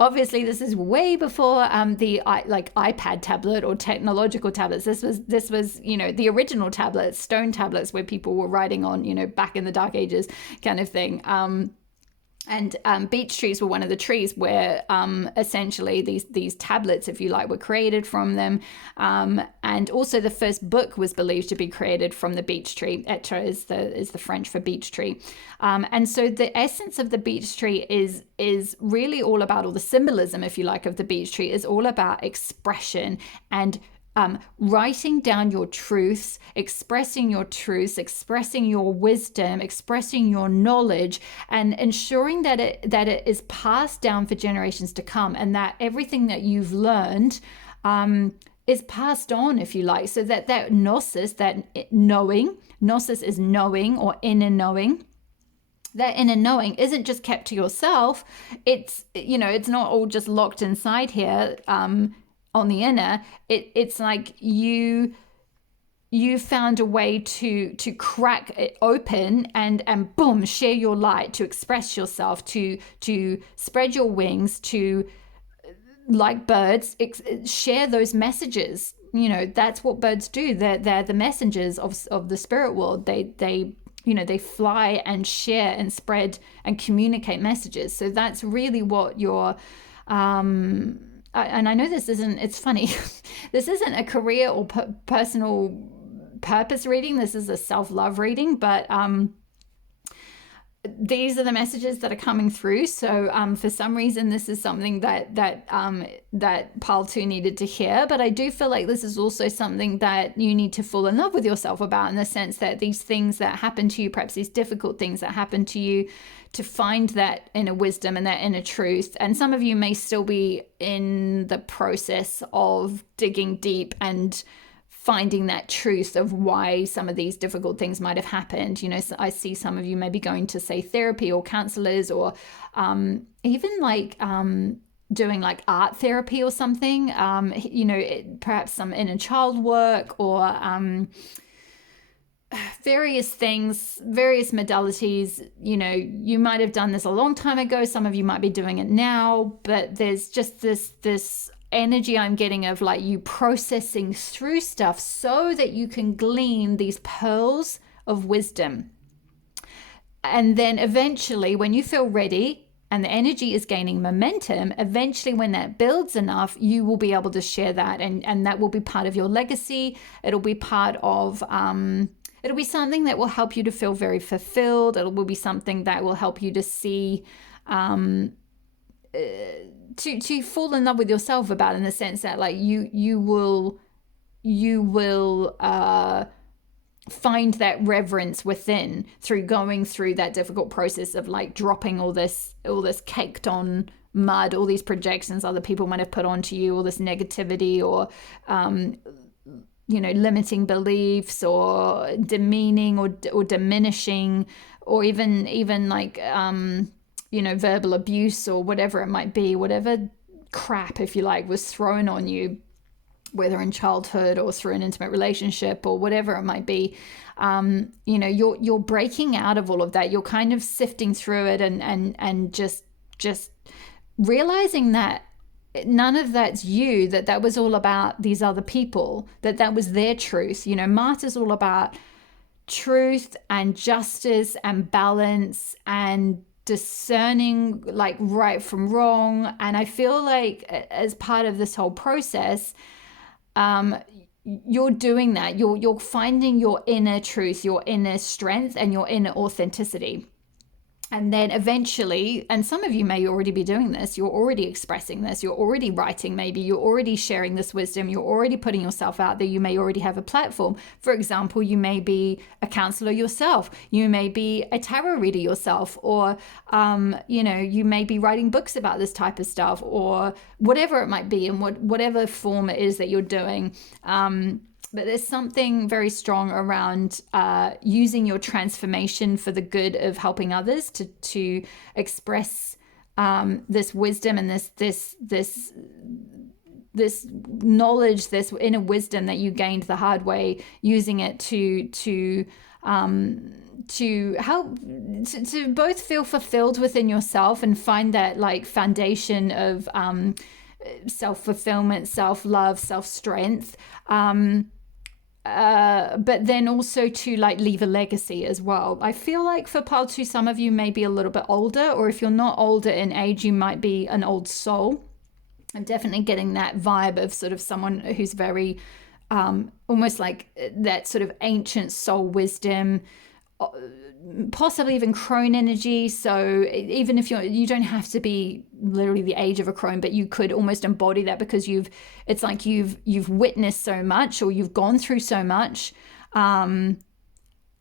obviously this is way before the iPad tablet or technological tablets. This was the original tablets, stone tablets, where people were writing on, back in the Dark Ages kind of thing. And beech trees were one of the trees where essentially these tablets, if you like, were created from them. And also the first book was believed to be created from the beech tree. Etre is the French for beech tree. And so the essence of the beech tree is really all about, or the symbolism, if you like, of the beech tree is all about expression and writing down your truths, expressing your wisdom, expressing your knowledge, and ensuring that it is passed down for generations to come, and that everything that you've learned is passed on, if you like, so that gnosis, that knowing, gnosis is knowing or inner knowing. that inner knowing isn't just kept to yourself. It's, you know, it's not all just locked inside here on the inner. It's like you found a way to crack it open and boom, share your light, to express yourself, to spread your wings, to, like birds, share those messages. You know, that's what birds do. They're the messengers of the spirit world. They you know, they fly and share and spread and communicate messages. So that's really what you're and I know this isn't, it's funny, this isn't a career or personal purpose reading. This is a self-love reading, but these are the messages that are coming through. So for some reason, this is something that Pile 2 needed to hear. But I do feel like this is also something that you need to fall in love with yourself about, in the sense that these things that happen to you, perhaps these difficult things that happen to you, to find that inner wisdom and that inner truth. And some of you may still be in the process of digging deep and finding that truth of why some of these difficult things might have happened. You know, so I see some of you maybe going to, say, therapy or counselors, or even like doing like art therapy or something, you know, perhaps some inner child work, or various things, various modalities. You know, you might have done this a long time ago. Some of you might be doing it now, but there's just this energy I'm getting of like you processing through stuff so that you can glean these pearls of wisdom. And then eventually, when you feel ready and the energy is gaining momentum, eventually when that builds enough, you will be able to share that, and that will be part of your legacy. It'll be part of it'll be something that will help you to feel very fulfilled. It will be something that will help you to see to fall in love with yourself about, in the sense that like you will find that reverence within, through going through that difficult process of like dropping all this caked on mud, all these projections other people might have put onto you, all this negativity, or you know, limiting beliefs, or demeaning or diminishing, or even like you know, verbal abuse, or whatever it might be, whatever crap, if you like, was thrown on you, whether in childhood or through an intimate relationship or whatever it might be. You know, you're breaking out of all of that. You're kind of sifting through it and just realizing that none of that's you, that was all about these other people, that was their truth. You know, Mart is all about truth and justice and balance and discerning like right from wrong. And I feel like as part of this whole process, you're doing that. You're finding your inner truth, your inner strength, and your inner authenticity. And then eventually, and some of you may already be doing this, you're already expressing this, you're already writing, maybe you're already sharing this wisdom, you're already putting yourself out there, you may already have a platform. For example, you may be a counselor yourself, you may be a tarot reader yourself, or, you know, you may be writing books about this type of stuff, or whatever it might be, in whatever form it is that you're doing. But there's something very strong around using your transformation for the good of helping others to express this wisdom and this knowledge, this inner wisdom that you gained the hard way, using it to help to both feel fulfilled within yourself and find that like foundation of self-fulfillment, self-love, self-strength. But then also to like leave a legacy as well. I feel like for Pile 2, some of you may be a little bit older, or if you're not older in age, you might be an old soul. I'm definitely getting that vibe of sort of someone who's very almost like that sort of ancient soul wisdom, possibly even crone energy. So even if you don't have to be literally the age of a crone, but you could almost embody that, because it's like you've witnessed so much, or you've gone through so much, and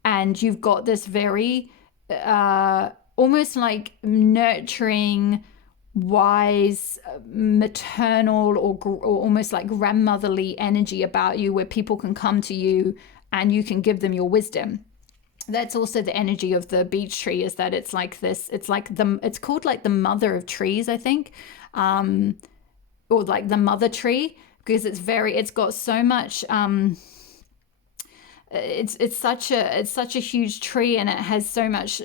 you've got this very almost like nurturing, wise, maternal, or almost like grandmotherly energy about you, where people can come to you and you can give them your wisdom. that's also the energy of the beech tree, is that it's like this, it's called like the mother of trees, I think, or like the mother tree, because it's got so much, it's such a huge tree, and it has so much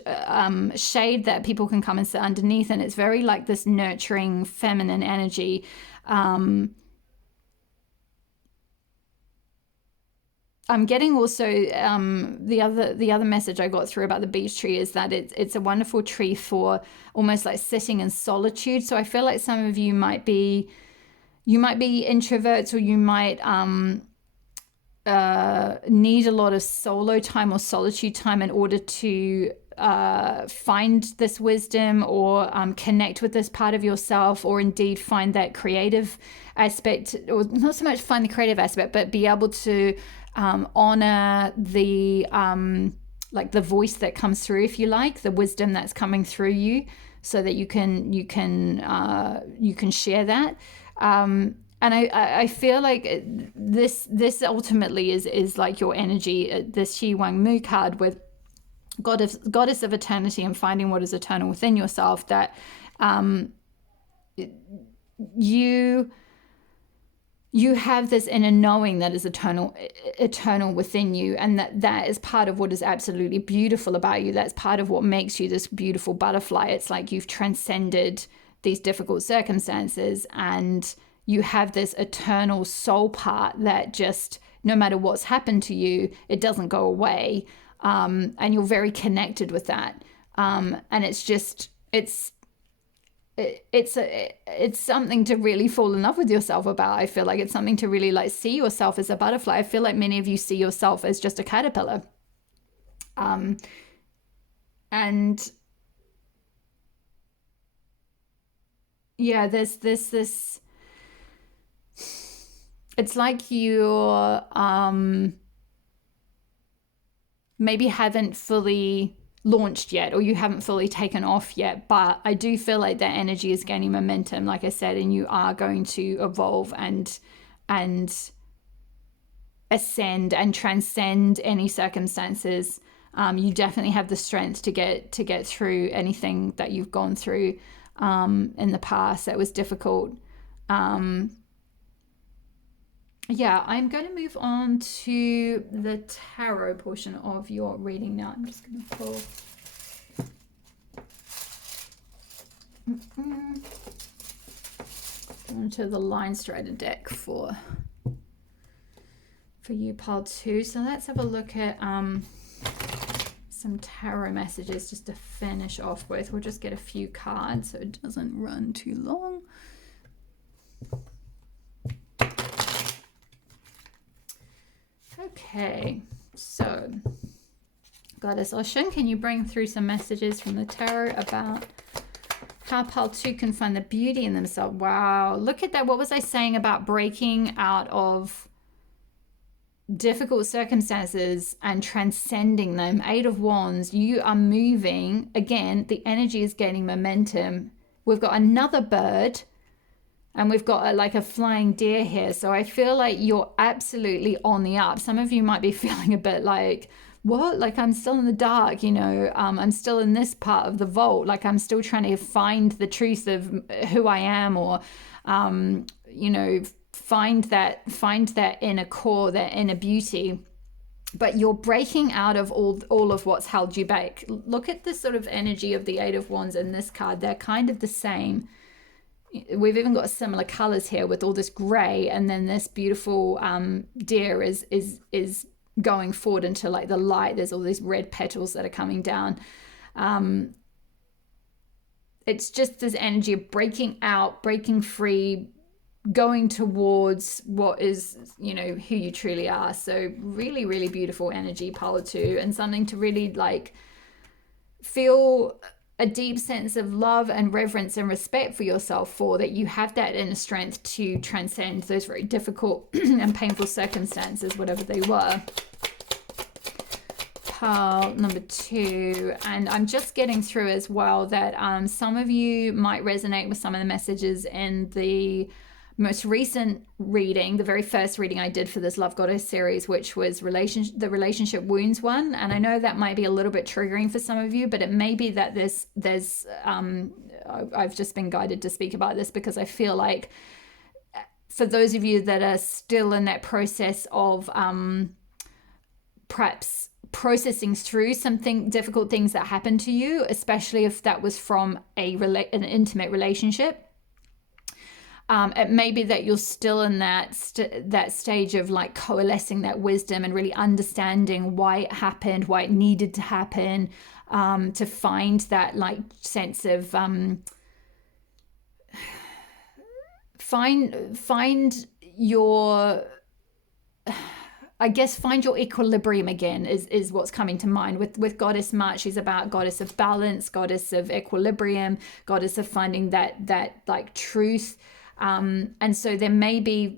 shade that people can come and sit underneath, and it's very like this nurturing feminine energy. I'm getting also the other message I got through about the beech tree is that it's a wonderful tree for almost like sitting in solitude. So I feel like some of you might be introverts, or you might need a lot of solo time or solitude time in order to find this wisdom, or connect with this part of yourself, or indeed find that creative aspect, or not so much find the creative aspect, but be able to honor the like the voice that comes through, if you like, the wisdom that's coming through you, so that you can share that. And I feel like this ultimately is like your energy, this Xi Wang Mu card with goddess of eternity, and finding what is eternal within yourself, that you have this inner knowing that is eternal within you, and that is part of what is absolutely beautiful about you. That's part of what makes you this beautiful butterfly. It's like you've transcended these difficult circumstances, and you have this eternal soul part that just, no matter what's happened to you, it doesn't go away, and you're very connected with that, and it's something to really fall in love with yourself about. I feel like it's something to really like see yourself as a butterfly. I feel like many of you see yourself as just a caterpillar. And yeah, there's this, it's like you're maybe haven't fully launched yet, or you haven't fully taken off yet, but I do feel like that energy is gaining momentum, like I said, and you are going to evolve and ascend and transcend any circumstances. You definitely have the strength to get through anything that you've gone through in the past that was difficult. Yeah, I'm going to move on to the tarot portion of your reading now. I'm just going to pull onto the Line Strider deck for you, pile 2. So let's have a look at some tarot messages just to finish off with. We'll just get a few cards so it doesn't run too long. Okay, so Goddess Oshun, can you bring through some messages from the tarot about how pile 2 can find the beauty in themselves? Wow, look at that. What was I saying about breaking out of difficult circumstances and transcending them? 8 of Wands, you are moving. Again, the energy is gaining momentum. We've got another bird, and we've got like a flying deer here. So I feel like you're absolutely on the up. Some of you might be feeling a bit like, what? Like I'm still in the dark, you know, I'm still in this part of the vault. Like I'm still trying to find the truth of who I am, or, you know, find that inner core, that inner beauty. But you're breaking out of all of what's held you back. Look at the sort of energy of the 8 of Wands in this card. They're kind of the same. We've even got similar colors here with all this gray, and then this beautiful deer is going forward into like the light. There's all these red petals that are coming down. It's just this energy of breaking out, breaking free, going towards what is, you know, who you truly are. So really, really beautiful energy, pile 2, and something to really like feel a deep sense of love and reverence and respect for yourself, for that you have that inner strength to transcend those very difficult and painful circumstances, whatever they were. Pile number 2, and I'm just getting through as well that some of you might resonate with some of the messages in the most recent reading, the very first reading I did for this Love Goddess series, which was the relationship wounds one. And I know that might be a little bit triggering for some of you, but it may be that I've just been guided to speak about this because I feel like for those of you that are still in that process of perhaps processing through something difficult things that happened to you, especially if that was from an intimate relationship, it may be that you're still in that stage of like coalescing that wisdom and really understanding why it happened, why it needed to happen, to find that like sense of find your, I guess, find your equilibrium again is what's coming to mind. With Goddess March, she's about goddess of balance, goddess of equilibrium, goddess of finding that like truth. And so there may be,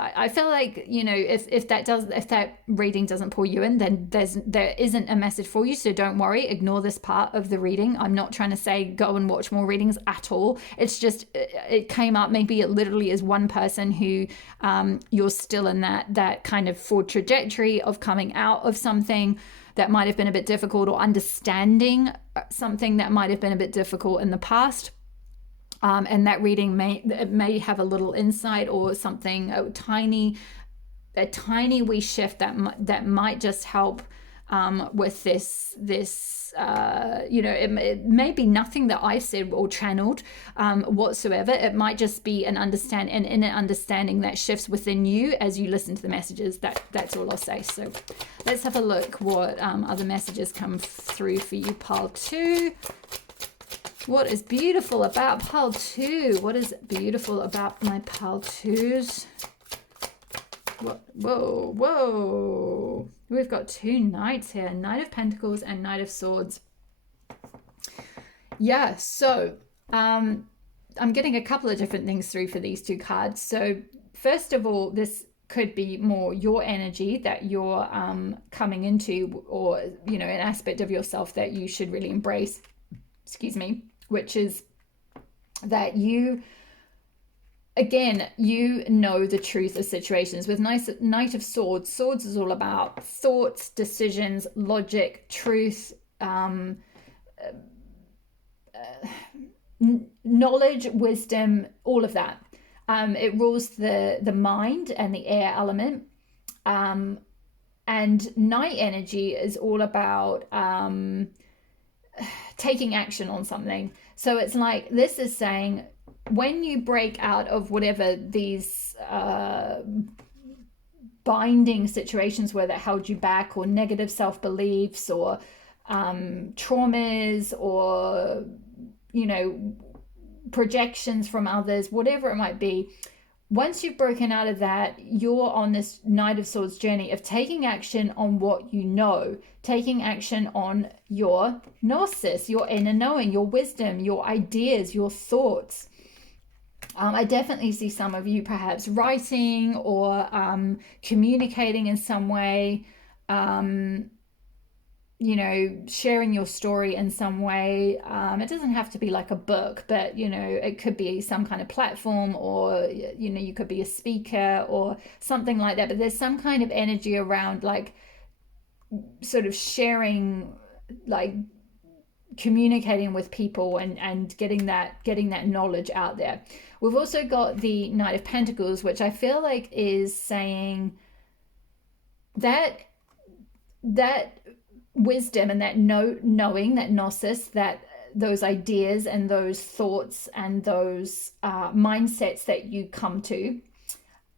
I feel like, you know, if that reading doesn't pull you in, then there isn't a message for you. So don't worry, ignore this part of the reading. I'm not trying to say go and watch more readings at all. It's just, it came up, maybe it literally is one person who you're still in that kind of forward trajectory of coming out of something that might have been a bit difficult, or understanding something that might have been a bit difficult in the past. And that reading may have a little insight or something, a tiny wee shift that might just help with this you know, it may be nothing that I've said or channeled whatsoever. It might just be an inner understanding that shifts within you as you listen to the messages. That's all I'll say. So let's have a look what other messages come through for you, pile 2. What is beautiful about pile 2? What is beautiful about my pile 2s? Whoa. We've got 2 knights here. Knight of Pentacles and Knight of Swords. Yeah, so I'm getting a couple of different things through for these 2 cards. So first of all, this could be more your energy that you're coming into, or, you know, an aspect of yourself that you should really embrace. Excuse me. Which is that you, again, you know the truth of situations. With Knight of Swords, swords is all about thoughts, decisions, logic, truth, knowledge, wisdom, all of that. It rules the mind and the air element. And night energy is all about taking action on something. So it's like, this is saying, when you break out of whatever these binding situations were that held you back, or negative self-beliefs, or traumas, or, you know, projections from others, whatever it might be, once you've broken out of that, you're on this Knight of Swords journey of taking action on what you know, taking action on your gnosis, your inner knowing, your wisdom, your ideas, your thoughts. I definitely see some of you perhaps writing or communicating in some way, you know, sharing your story in some way. It doesn't have to be like a book, but, you know, it could be some kind of platform, or, you know, you could be a speaker or something like that. But there's some kind of energy around like sort of sharing, like communicating with people and getting that knowledge out there. We've also got the Knight of Pentacles, which I feel like is saying that wisdom and that knowing, that gnosis, that those ideas and those thoughts and those mindsets that you come to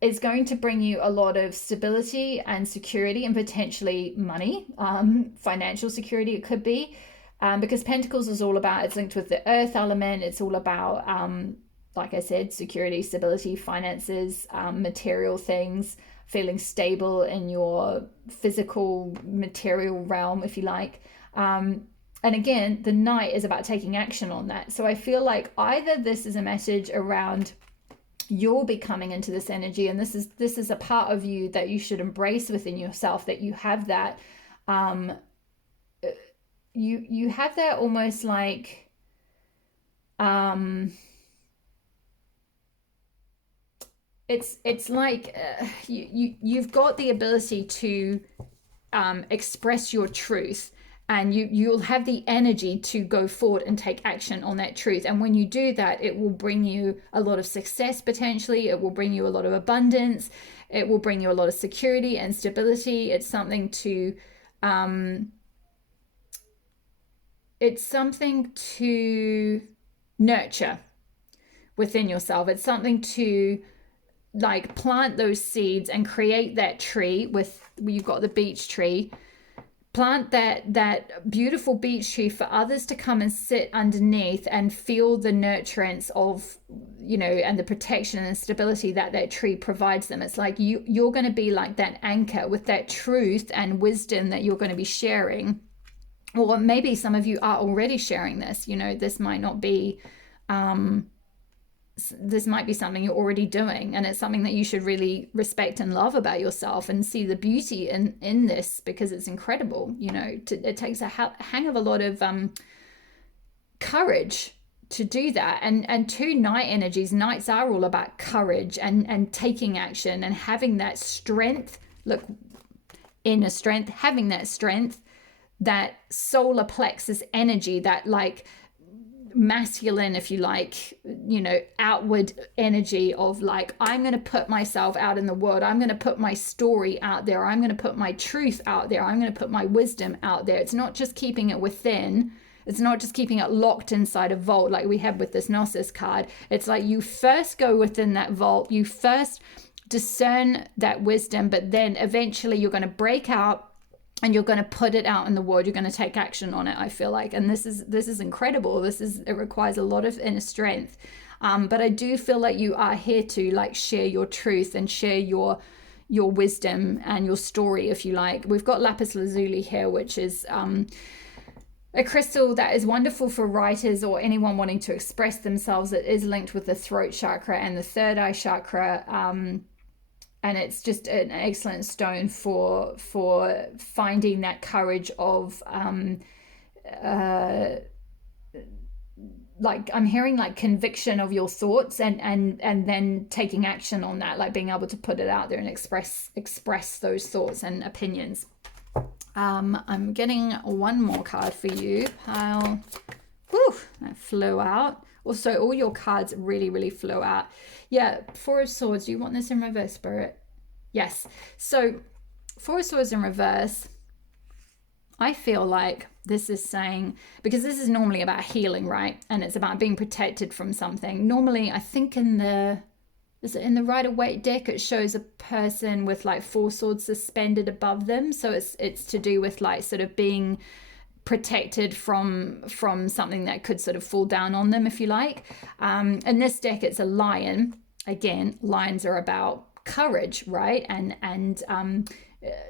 is going to bring you a lot of stability and security, and potentially money, financial security it could be, because Pentacles is all about, it's linked with the earth element. It's all about, like I said, security, stability, finances, material things, feeling stable in your physical material realm, if you like. And again, the Knight is about taking action on that. So I feel like either this is a message around you'll be coming into this energy, and this is a part of you that you should embrace within yourself, that you have that, you have that almost like, it's like you've got the ability to express your truth, and you'll have the energy to go forward and take action on that truth. And when you do that, it will bring you a lot of success potentially. It will bring you a lot of abundance. It will bring you a lot of security and stability. It's something to nurture within yourself. It's something to like plant those seeds and create that tree. With, you've got the beech tree, plant that beautiful beech tree for others to come and sit underneath and feel the nurturance of, you know, and the protection and stability that that tree provides them. It's like you're going to be like that anchor with that truth and wisdom that you're going to be sharing. Or maybe some of you are already sharing this. You know, this might not be this might be something you're already doing, and it's something that you should really respect and love about yourself and see the beauty in this, because it's incredible. You know, it takes a hang of a lot of courage to do that. And two night energies, nights are all about courage and taking action and having that strength, look, inner strength, having that strength, that solar plexus energy, that like masculine, if you like, you know, outward energy of like, I'm going to put myself out in the world. I'm going to put my story out there. I'm going to put my truth out there. I'm going to put my wisdom out there. It's not just keeping it within. It's not just keeping it locked inside a vault like we have with this Gnosis card. It's like you first go within that vault. You first discern that wisdom, but then eventually you're going to break out and you're going to put it out in the world. You're going to take action on it, I feel like. And this is incredible. It requires a lot of inner strength. But I do feel like you are here to like share your truth and share your wisdom and your story, if you like. We've got Lapis Lazuli here, which is a crystal that is wonderful for writers or anyone wanting to express themselves. It is linked with the throat chakra and the third eye chakra. And it's just an excellent stone for finding that courage of like I'm hearing like conviction of your thoughts and then taking action on that, like being able to put it out there and express those thoughts and opinions. I'm getting one more card for you, pile. Whew, that flew out. Also, all your cards really flew out. Yeah, Four of Swords. Do you want this in reverse, Spirit? Yes. So, Four of Swords in reverse, I feel like this is saying, because this is normally about healing, right? And it's about being protected from something. Normally, I think in the Rider-Waite deck, it shows a person with like four swords suspended above them. So it's to do with like sort of being protected from something that could sort of fall down on them, if you like. In this deck, it's a lion. Again, lions are about courage, right? And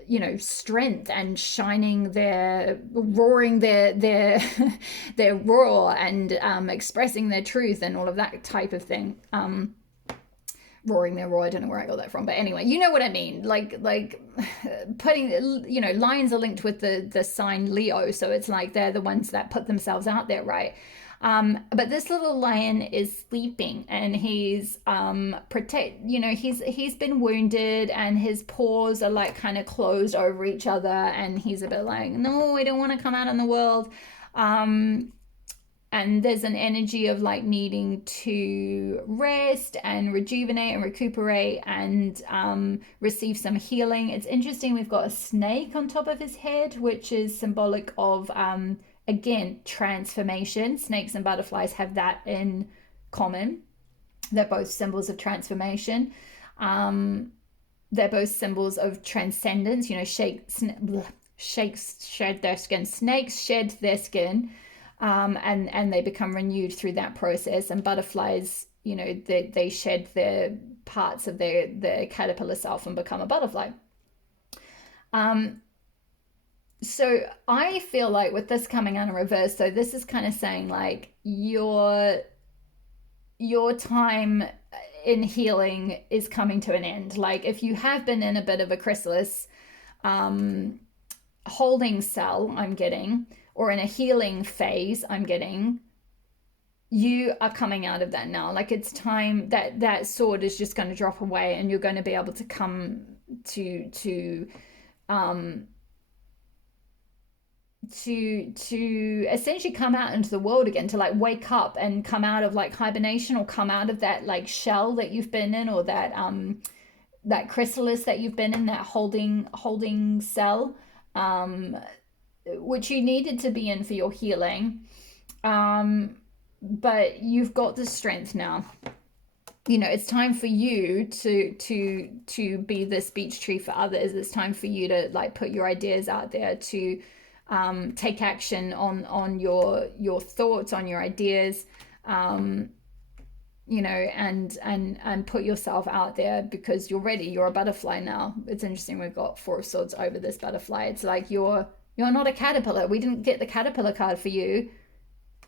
you know, strength and shining roaring their roar and expressing their truth and all of that type of thing. Roaring their roar, I don't know where I got that from, but anyway, you know what I mean. Like putting, you know, lions are linked with the sign Leo, so it's like they're the ones that put themselves out there, right? But this little lion is sleeping, and he's he's been wounded, and his paws are like kind of closed over each other, and he's a bit like, no, I don't want to come out in the world. And there's an energy of like needing to rest and rejuvenate and recuperate and receive some healing. It's interesting, we've got a snake on top of his head, which is symbolic of again, transformation. Snakes and butterflies have that in common. They're both symbols of transformation. They're both symbols of transcendence. You know, shakes shed their skin. Snakes shed their skin, and they become renewed through that process. And butterflies, you know, they shed their parts of their caterpillar self and become a butterfly. So I feel like with this coming out in reverse, so this is kind of saying like your time in healing is coming to an end. Like if you have been in a bit of a chrysalis holding cell, I'm getting, or in a healing phase, I'm getting, you are coming out of that now. Like, it's time that that sword is just going to drop away, and you're going to be able to come to um to essentially come out into the world again, to like wake up and come out of like hibernation, or come out of that like shell that you've been in, or that chrysalis that you've been in, that holding cell, which you needed to be in for your healing. But you've got the strength now. You know, it's time for you to be the speech tree for others. It's time for you to like put your ideas out there, to take action on your thoughts, on your ideas, you know, and put yourself out there, because you're ready. You're a butterfly now. It's interesting, we've got 4 of Swords over this butterfly. It's like you're not a caterpillar. We didn't get the caterpillar card for you.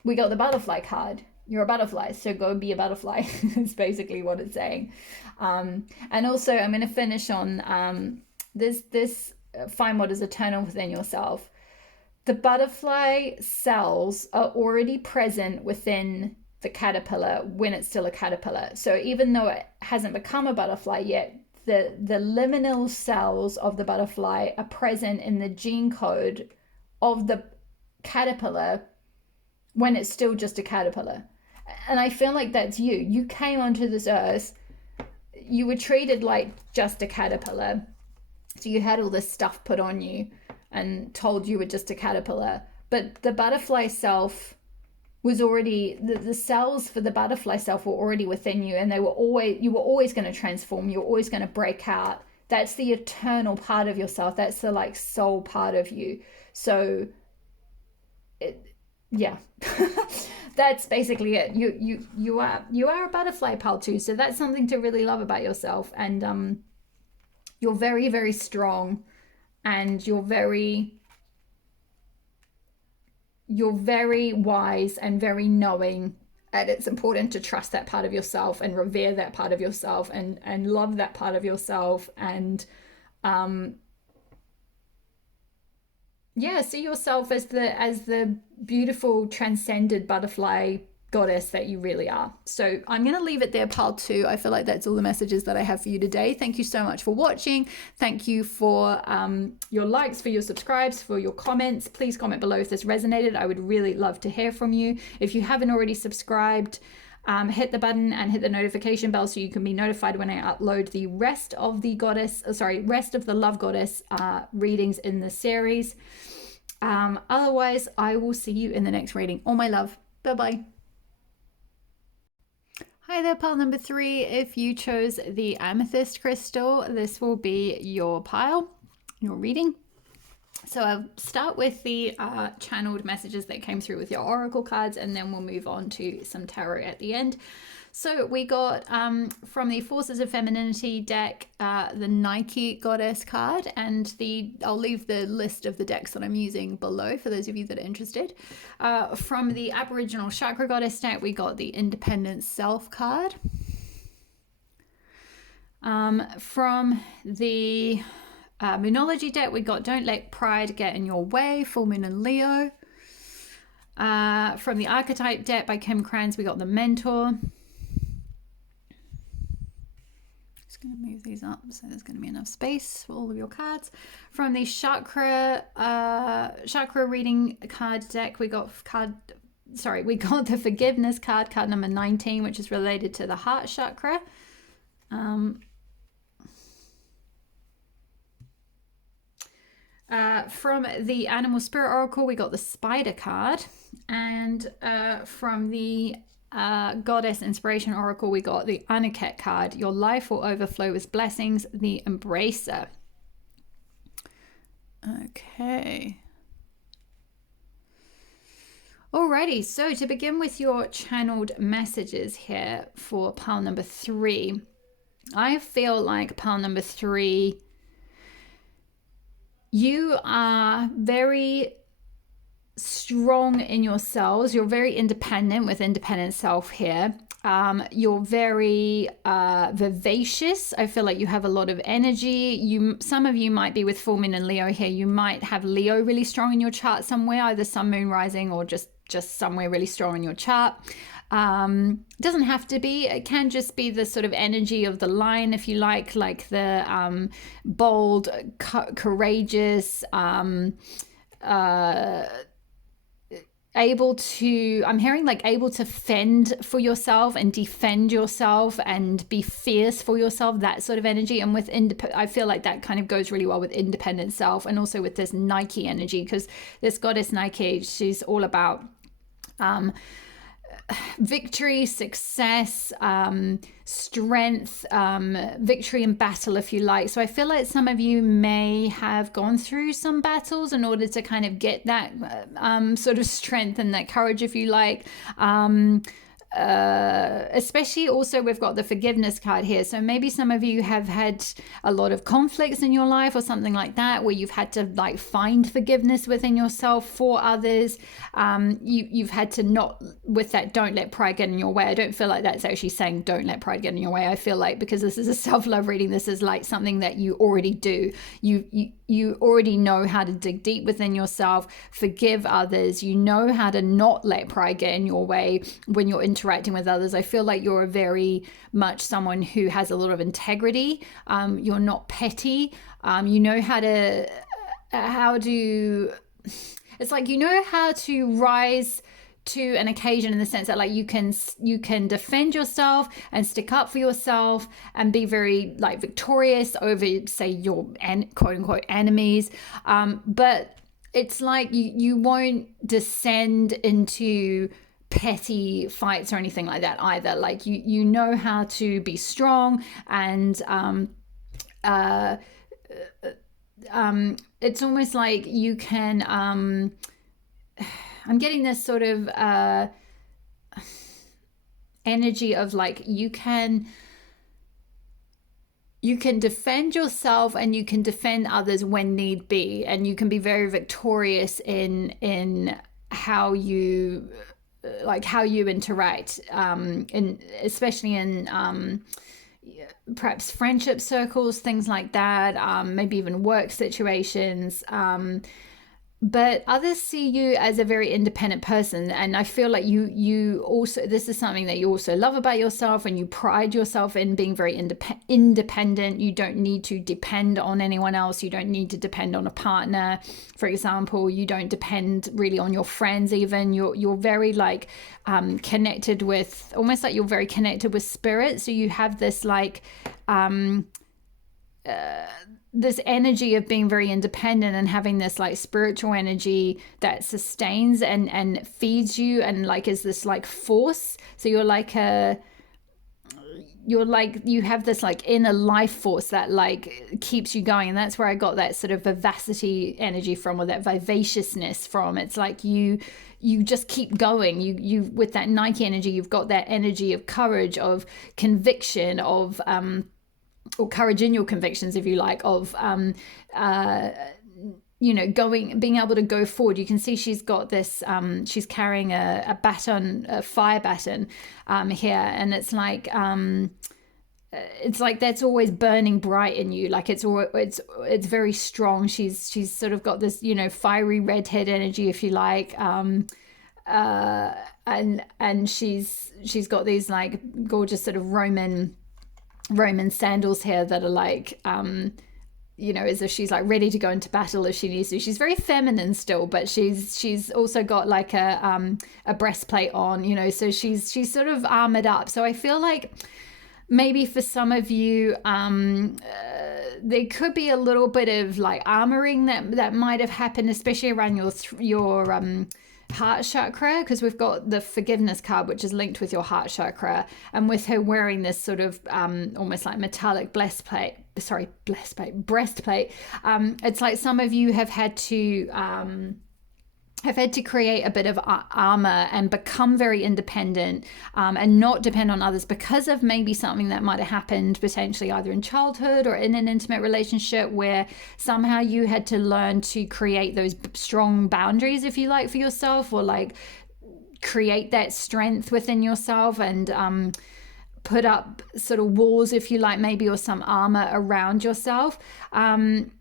We got the butterfly card. You're a butterfly, so go be a butterfly. It's basically what it's saying. And also, I'm going to finish on this find what is eternal within yourself. The butterfly cells are already present within the caterpillar when it's still a caterpillar. So even though it hasn't become a butterfly yet, the liminal cells of the butterfly are present in the gene code of the caterpillar when it's still just a caterpillar. And I feel like that's you. You came onto this earth, you were treated like just a caterpillar. So you had all this stuff put on you and told you were just a caterpillar. But the butterfly self was already, the cells for the butterfly self were already within you, and you were always going to transform. You were always going to break out. That's the eternal part of yourself. That's the like soul part of you. So yeah. That's basically it. You are a butterfly, pal, too. So that's something to really love about yourself. And you're very, very strong, and you're very wise and very knowing. And it's important to trust that part of yourself, and revere that part of yourself, and love that part of yourself, and yeah, see yourself as the beautiful transcended butterfly goddess that you really are. So I'm going to leave it there, part 2. I feel like that's all the messages that I have for you today. Thank you so much for watching. Thank you for your likes, for your subscribes, for your comments. Please comment below if this resonated. I would really love to hear from you. If you haven't already subscribed, hit the button and hit the notification bell so you can be notified when I upload the rest of the rest of the Love Goddess readings in the series. Otherwise, I will see you in the next reading. All my love. Bye-bye. Hi there, pile number 3. If you chose the Amethyst crystal, this will be your pile, your reading. So I'll start with the channeled messages that came through with your oracle cards, and then we'll move on to some tarot at the end. So we got from the Forces of Femininity deck, the Nike Goddess card, and I'll leave the list of the decks that I'm using below for those of you that are interested. From the Aboriginal Chakra Goddess deck, we got the Independent Self card. From the Moonology deck, we got Don't Let Pride Get in Your Way, Full Moon and Leo. From the Archetype deck by Kim Kranz, we got the Mentor. Just going to move these up so there's going to be enough space for all of your cards. From the chakra reading card deck, we got the Forgiveness card number 19, which is related to the heart chakra. From the Animal Spirit Oracle, we got the Spider card. And from the Goddess Inspiration Oracle, we got the Anuket card. Your life will overflow with blessings, the Embracer. Okay. Alrighty, so to begin with your channeled messages here for pile number 3, I feel like pile number 3, you are very strong in yourselves. You're very independent with independent self here. You're very vivacious. I feel like you have a lot of energy. Some of you might be with Full Moon and Leo here. You might have Leo really strong in your chart somewhere, either Sun, Moon, Rising, or just just somewhere really strong in your chart. Doesn't have to be. It can just be the sort of energy of the lion, if you like the bold, courageous, able to, I'm hearing like able to fend for yourself and defend yourself and be fierce for yourself, that sort of energy. And with I feel like that kind of goes really well with independent self, and also with this Nike energy, because this goddess Nike, she's all about victory, success, strength, victory in battle, if you like. So I feel like some of you may have gone through some battles in order to kind of get that sort of strength and that courage, if you like. Especially also we've got the forgiveness card here, so maybe some of you have had a lot of conflicts in your life or something like that, where you've had to like find forgiveness within yourself for others. You've had to not, with that don't let pride get in your way. I don't feel like that's actually saying don't let pride get in your way. I feel like, because this is a self-love reading, this is like something that you already do. You already know how to dig deep within yourself, forgive others. You know how to not let pride get in your way when you're interacting with others. I feel like you're very much someone who has a lot of integrity. You're not petty. You know how to it's like you know how to rise to an occasion, in the sense that like you can defend yourself and stick up for yourself and be very like victorious over, say, your quote unquote enemies, but it's like you won't descend into petty fights or anything like that either. Like you know how to be strong, and it's almost like you can I'm getting this sort of energy of like you can defend yourself and you can defend others when need be, and you can be very victorious in how you interact, especially in perhaps friendship circles, things like that, maybe even work situations. But others see you as a very independent person, and I feel like you also, this is something that you also love about yourself, and you pride yourself in being very independent. You don't need to depend on anyone else. You don't need to depend on a partner, for example. You don't depend really on your friends even. You're very like connected with, almost like you're very connected with spirit. So you have this like this energy of being very independent and having this like spiritual energy that sustains and feeds you, and like is this like force. So you have this like inner life force that like keeps you going, and that's where I got that sort of vivacity energy from, or that vivaciousness from. It's like you just keep going. You with that Nike energy, you've got that energy of courage, of conviction, of or courage in your convictions, if you like, of being able to go forward. You can see she's got this she's carrying a baton, a fire baton here, and it's like that's always burning bright in you. Like it's very strong. She's sort of got this fiery redhead energy, if you like, and she's got these like gorgeous sort of Roman sandals here that are like as if she's like ready to go into battle if she needs to. She's very feminine still, but she's also got like a breastplate on, so she's sort of armored up. So I feel like maybe for some of you there could be a little bit of like armoring that might have happened, especially around your heart chakra, because we've got the forgiveness card, which is linked with your heart chakra, and with her wearing this sort of almost like metallic breastplate. It's like some of you have had to create a bit of armor and become very independent, and not depend on others because of maybe something that might have happened potentially either in childhood or in an intimate relationship, where somehow you had to learn to create those strong boundaries, if you like, for yourself, or like create that strength within yourself, and put up sort of walls, if you like, maybe, or some armor around yourself. And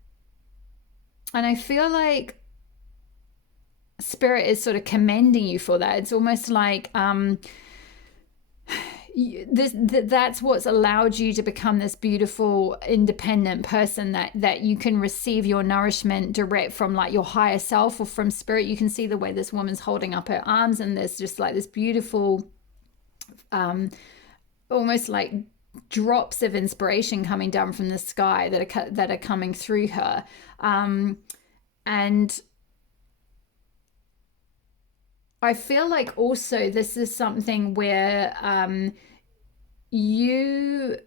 I feel like Spirit is sort of commending you for that. It's almost like that's what's allowed you to become this beautiful independent person, that you can receive your nourishment direct from like your higher self or from spirit. You can see the way this woman's holding up her arms, and there's just like this beautiful almost like drops of inspiration coming down from the sky that are coming through her. And I feel like also this is something where you,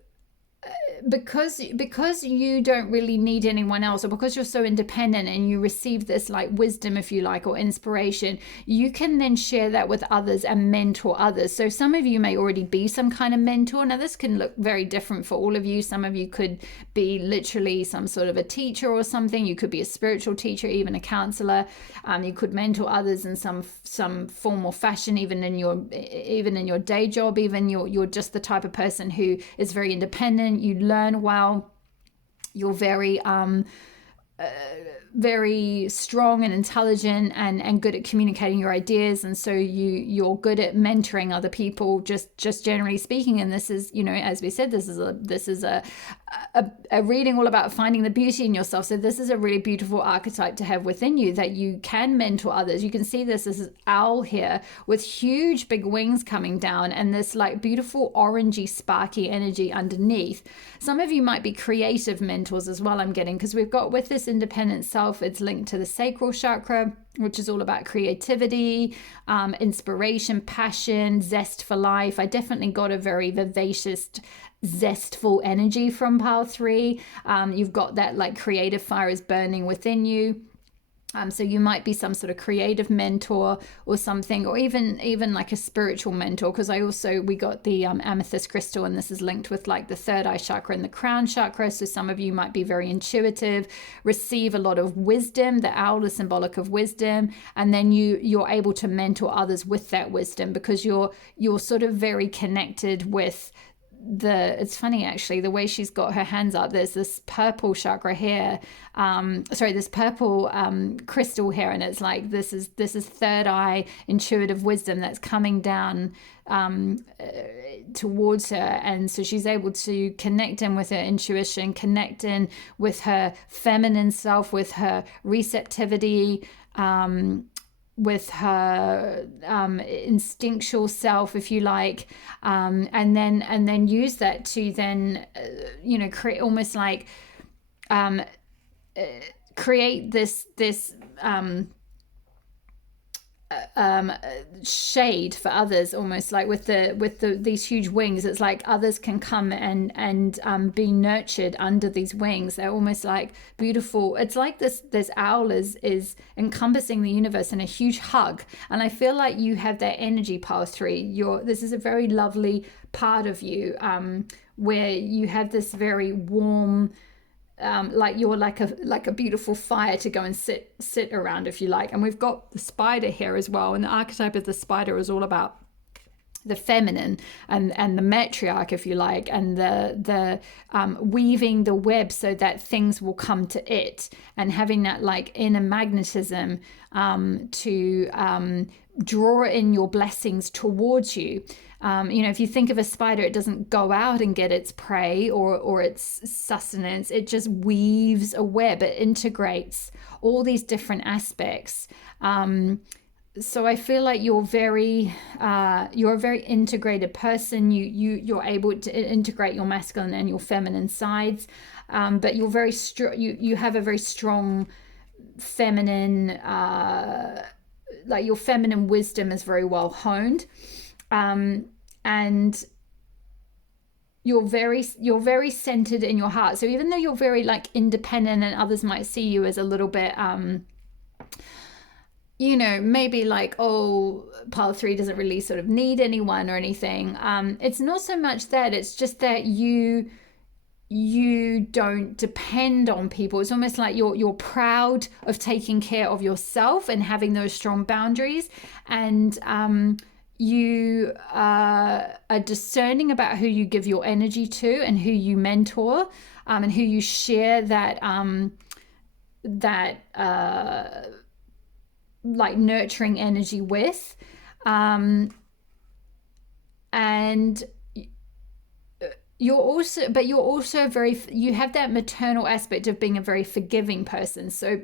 because you don't really need anyone else, or because you're so independent and you receive this like wisdom, if you like, or inspiration, you can then share that with others and mentor others. So some of you may already be some kind of mentor. Now this can look very different for all of you. Some of you could be literally some sort of a teacher or something. You could be a spiritual teacher, even a counselor. You could mentor others in some form or fashion, even in your day job. Even you're just the type of person who is very independent. You learn well. You're very very strong and intelligent and good at communicating your ideas, and so you're good at mentoring other people, just generally speaking. And this is, as we said, this is a reading all about finding the beauty in yourself. So this is a really beautiful archetype to have within you, that you can mentor others. You can see this is owl here with huge big wings coming down and this like beautiful orangey sparky energy underneath. Some of you might be creative mentors as well, I'm getting, because we've got with this independent self, it's linked to the sacral chakra, which is all about creativity, inspiration, passion, zest for life. I definitely got a very vivacious, zestful energy from pile 3. You've got that like creative fire is burning within you. So you might be some sort of creative mentor or something, or even like a spiritual mentor, because we got the amethyst crystal, and this is linked with like the third eye chakra and the crown chakra. So some of you might be very intuitive, receive a lot of wisdom. The owl is symbolic of wisdom, and then you're able to mentor others with that wisdom, because you're sort of very connected with it's funny actually, the way she's got her hands up, there's this purple chakra here, this purple crystal here, and it's like this is third eye intuitive wisdom that's coming down towards her. And so she's able to connect in with her intuition, connect in with her feminine self, with her receptivity, with her instinctual self, if you like, and then use that to then create almost like create this shade for others, almost like with these huge wings. It's like others can come and be nurtured under these wings. They're almost like beautiful. It's like this owl is encompassing the universe in a huge hug, and I feel like you have that energy, pile 3. This is a very lovely part of you, where you have this very warm, like you're like a beautiful fire to go and sit around, if you like. And we've got the spider here as well, and the archetype of the spider is all about the feminine and the matriarch, if you like, and the weaving the web so that things will come to it, and having that like inner magnetism to draw in your blessings towards you. If you think of a spider, it doesn't go out and get its prey or its sustenance. It just weaves a web. It integrates all these different aspects. So I feel like you're a very integrated person. You're able to integrate your masculine and your feminine sides, but you're very you have a very strong feminine, like your feminine wisdom is very well honed. And you're very centered in your heart. So even though you're very like independent, and others might see you as a little bit, maybe like, oh, pile 3 doesn't really sort of need anyone or anything. It's not so much that, it's just that you don't depend on people. It's almost like you're proud of taking care of yourself and having those strong boundaries, and you are discerning about who you give your energy to and who you mentor, and who you share that like nurturing energy with. And you're also you have that maternal aspect of being a very forgiving person. So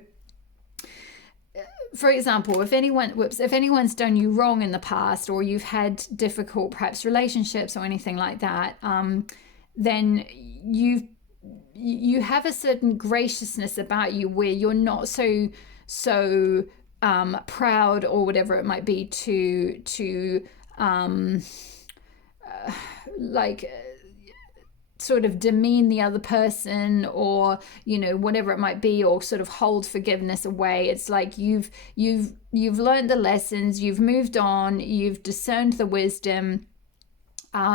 for example, if anyone's done you wrong in the past, or you've had difficult perhaps relationships or anything like that, then you have a certain graciousness about you where you're not so proud or whatever it might be to like sort of demean the other person, or whatever it might be, or sort of hold forgiveness away. It's like you've learned the lessons, you've moved on, you've discerned the wisdom,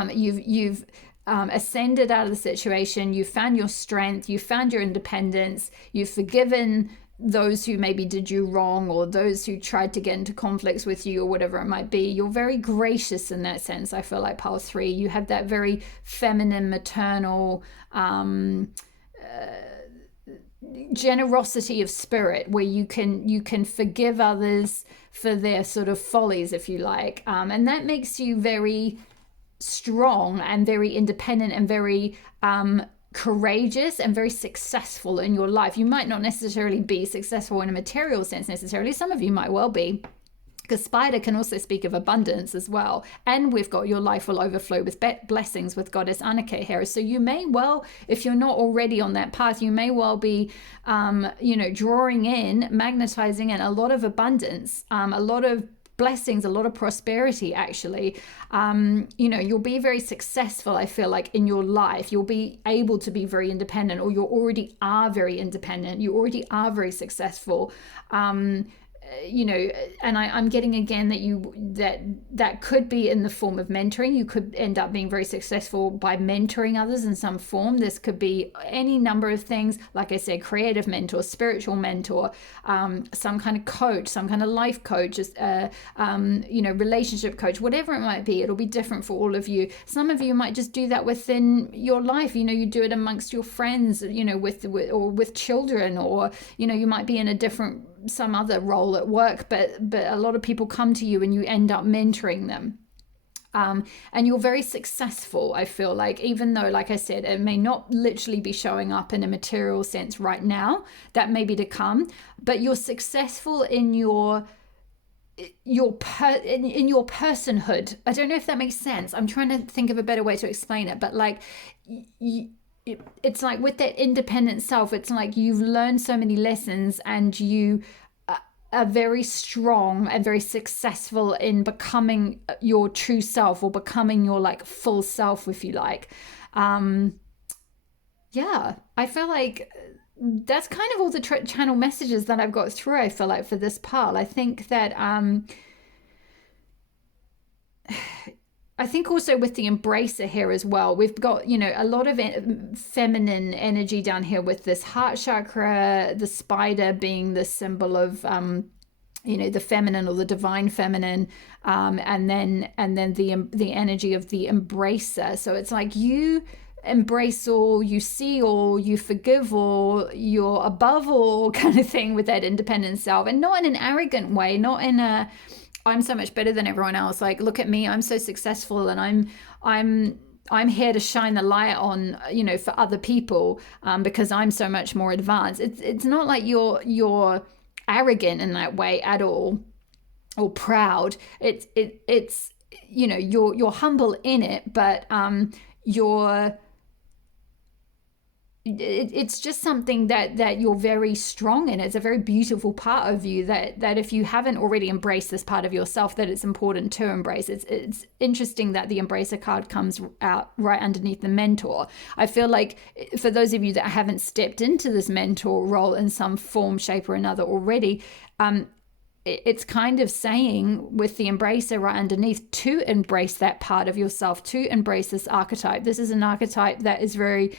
you've ascended out of the situation, you've found your strength, you've found your independence, you've forgiven those who maybe did you wrong, or those who tried to get into conflicts with you, or whatever it might be. You're very gracious in that sense. I feel like pile 3, you have that very feminine, maternal generosity of spirit, where you can forgive others for their sort of follies, if you like, and that makes you very strong and very independent and very courageous and very successful in your life. You might not necessarily be successful in a material sense necessarily. Some of you might well be, because spider can also speak of abundance as well. And we've got your life will overflow with blessings with Goddess Annika here. So you may well, if you're not already on that path, you may well be drawing in, magnetizing in a lot of abundance, a lot of blessings, a lot of prosperity, actually. You'll be very successful, I feel like, in your life. You'll be able to be very independent, or you already are very independent. You already are very successful. And I'm getting again that could be in the form of mentoring. You could end up being very successful by mentoring others in some form. This could be any number of things. Like I said, creative mentor, spiritual mentor, some kind of coach, some kind of life coach, relationship coach, whatever it might be. It'll be different for all of you. Some of you might just do that within your life. You do it amongst your friends, with children, or, you might be in some other role at work, but a lot of people come to you and you end up mentoring them. And you're very successful, I feel like, even though, like I said, it may not literally be showing up in a material sense right now. That may be to come, but you're successful in your personhood. I don't know if that makes sense. I'm trying to think of a better way to explain it, but like it's like with that independent self, it's like you've learned so many lessons, and you are very strong and very successful in becoming your true self, or becoming your like full self, if you like. I feel like that's kind of all the channel messages that I've got through, I feel like, for this pile. I think that I think also with the embracer here as well, we've got, a lot of feminine energy down here with this heart chakra, the spider being the symbol of, the feminine or the divine feminine, and then the energy of the embracer. So it's like you embrace all, you see all, you forgive all, you're above all kind of thing with that independent self, and not in an arrogant way, not in a I'm so much better than everyone else. Like, look at me, I'm so successful, and I'm here to shine the light on, for other people, because I'm so much more advanced. It's not like you're arrogant in that way at all, or proud. It's you're humble in it, but it's just something that you're very strong in. It's a very beautiful part of you that if you haven't already embraced this part of yourself, that it's important to embrace. It's interesting that the embracer card comes out right underneath the mentor. I feel like for those of you that haven't stepped into this mentor role in some form, shape, or another already, it's kind of saying with the embracer right underneath to embrace that part of yourself, to embrace this archetype. This is an archetype that is very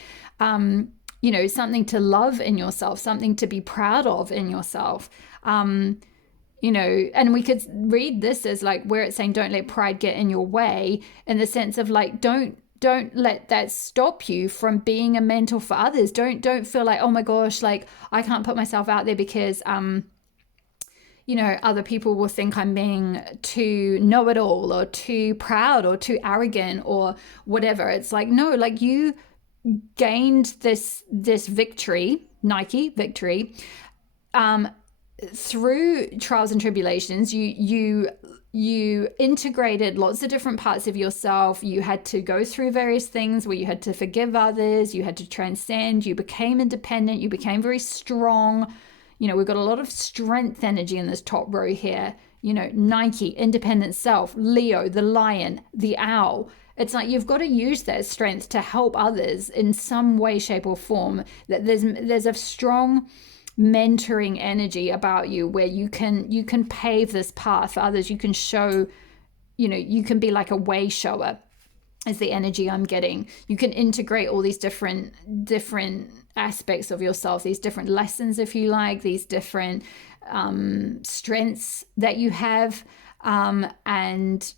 something to love in yourself, something to be proud of in yourself. And we could read this as like where it's saying, don't let pride get in your way, in the sense of like, don't let that stop you from being a mentor for others. Don't feel like, oh my gosh, like I can't put myself out there because, other people will think I'm being too know-it-all or too proud or too arrogant or whatever. It's like, no, like you gained this victory, Nike victory, through trials and tribulations. You integrated lots of different parts of yourself. You had to go through various things where you had to forgive others, you had to transcend, you became independent, you became very strong. We've got a lot of strength energy in this top row here. Nike, independent self, Leo, the lion, the owl. It's like you've got to use that strength to help others in some way, shape, or form. That there's a strong mentoring energy about you where you can pave this path for others. You can show, you can be like a way shower, is the energy I'm getting. You can integrate all these different aspects of yourself, these different lessons, if you like, these different strengths that you have, and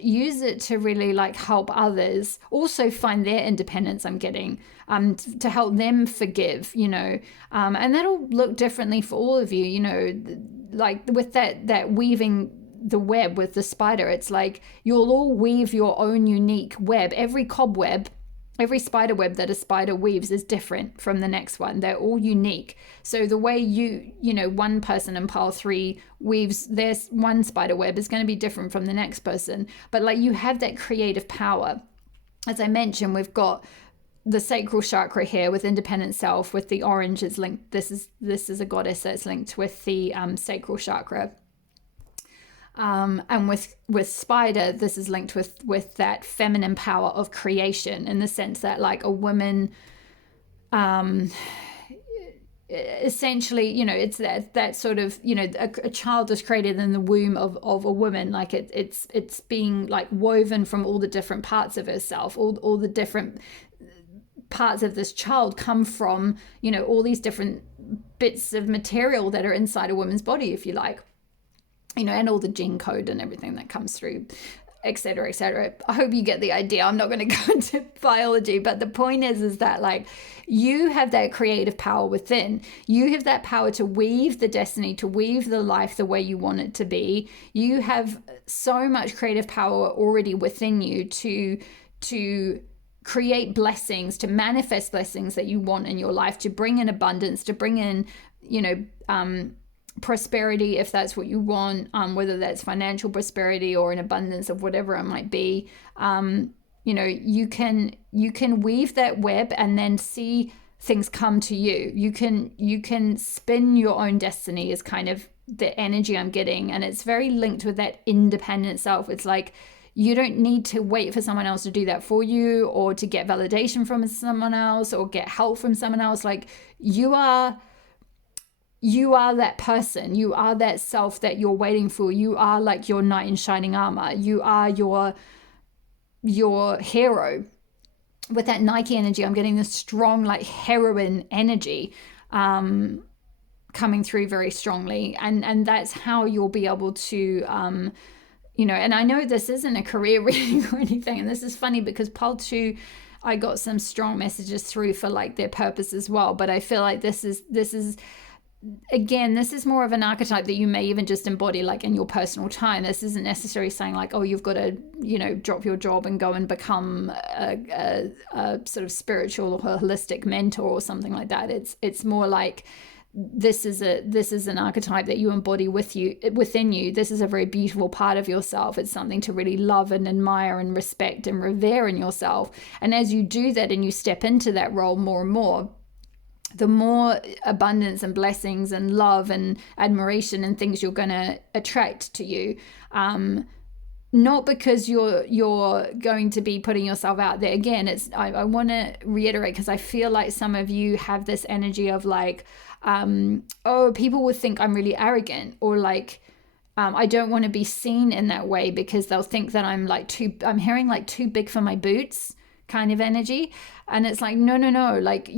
use it to really like help others also find their independence. I'm getting to help them forgive, and that'll look differently for all of you, like with that weaving the web with the spider. It's like you'll all weave your own unique web. Every cobweb, every spider web that a spider weaves is different from the next one. They're all unique. So the way one person in pile 3 weaves their one spider web is going to be different from the next person. But like you have that creative power. As I mentioned, we've got the sacral chakra here with independent self, with the orange is linked. This is a goddess that's linked with the sacral chakra. And with spider, this is linked with that feminine power of creation, in the sense that like a woman, essentially, it's that sort of, a child is created in the womb of a woman. Like it's being like woven from all the different parts of herself. All the different parts of this child come from, all these different bits of material that are inside a woman's body, if you like. And all the gene code and everything that comes through, etc., etc. I hope you get the idea. I'm not going to go into biology, but the point is that like you have that creative power within. You have that power to weave the destiny, to weave the life the way you want it to be. You have so much creative power already within you to create blessings, to manifest blessings that you want in your life, to bring in abundance, to bring in, prosperity, if that's what you want, whether that's financial prosperity or an abundance of whatever it might be. You can weave that web and then see things come to you. You can spin your own destiny, is kind of the energy I'm getting, and it's very linked with that independent self. It's like you don't need to wait for someone else to do that for you, or to get validation from someone else, or get help from someone else. Like you are that person. You are that self that you're waiting for. You are like your knight in shining armor. You are your hero. With that Nike energy, I'm getting this strong like heroine energy coming through very strongly, and that's how you'll be able to and I know this isn't a career reading or anything, and this is funny because pile 2, I got some strong messages through for like their purpose as well, but I feel like this is again, this is more of an archetype that you may even just embody like in your personal time. This isn't necessarily saying like, oh, you've got to, drop your job and go and become a sort of spiritual or holistic mentor or something like that. It's more like this is an archetype that you embody within you. This is a very beautiful part of yourself. It's something to really love and admire and respect and revere in yourself. And as you do that and you step into that role more and more, the more abundance and blessings and love and admiration and things you're going to attract to you. Not because you're going to be putting yourself out there. Again, I want to reiterate, because I feel like some of you have this energy of like, oh, people would think I'm really arrogant, or like, I don't want to be seen in that way because they'll think that I'm hearing like too big for my boots kind of energy. And it's like, no, like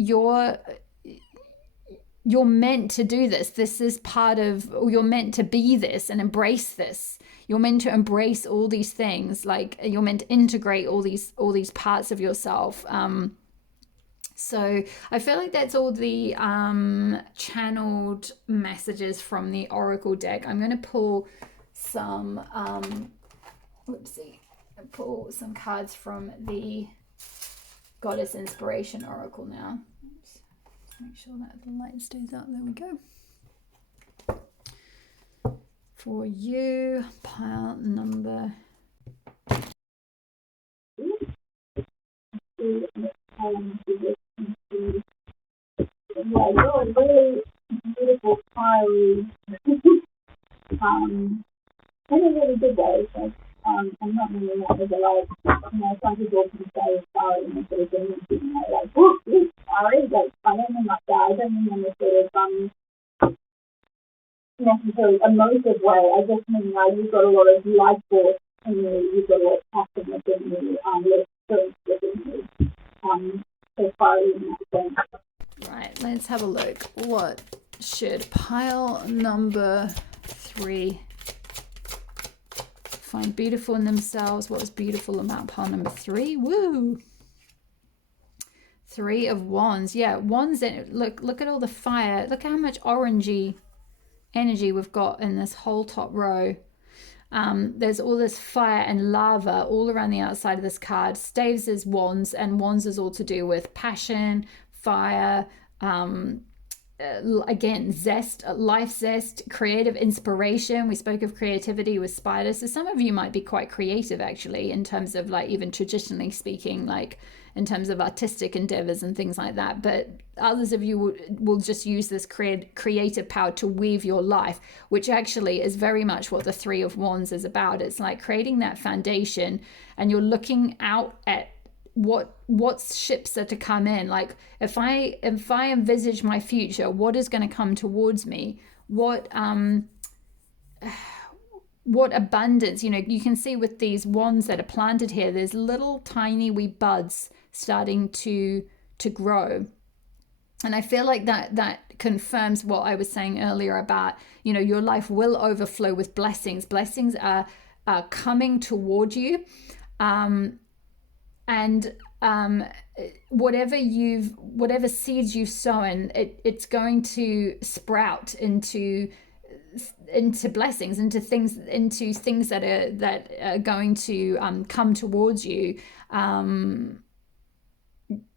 you're meant to do this. This is part of, or you're meant to be this and embrace this. You're meant to embrace all these things. Like you're meant to integrate all these parts of yourself. So I feel like that's all the channeled messages from the Oracle deck. I'm going to pull some, pull some cards from the Goddess Inspiration Oracle now. Oops. Make sure that the light stays up. There we go. For you, pile number. Yeah, you're really beautiful, fiery, in a really good way. So, I'm not meaning that as a some people can say fiery and sort of thing, like, oh, yes, fiery, but I don't mean like that. I don't mean in a sort of, necessarily emotive way. I just mean like you've got a lot of life force in you, you've got a lot of passion within you, a lot of strength within you. So fiery in that sense. Right, let's have a look. What should pile number 3 find beautiful in themselves? What was beautiful about pile number 3? Woo! 3 of Wands. Yeah, Wands. Look at all the fire. Look how much orangey energy we've got in this whole top row. There's all this fire and lava all around the outside of this card. Staves is Wands, and Wands is all to do with passion, fire, again, zest, life zest, creative inspiration. We spoke of creativity with spiders. So some of you might be quite creative, actually, in terms of like even traditionally speaking, like in terms of artistic endeavors and things like that. But others of you will just use this creative power to weave your life, which actually is very much what the 3 of Wands is about. It's like creating that foundation, and you're looking out at what ships are to come in. Like if I envisage my future, what is going to come towards me, what abundance. You can see with these wands that are planted here, there's little tiny wee buds starting to grow. And I feel like that confirms what I was saying earlier about, your life will overflow with blessings. Blessings are coming toward you. And whatever seeds you've sown, it's going to sprout into blessings, into things that are going to come towards you.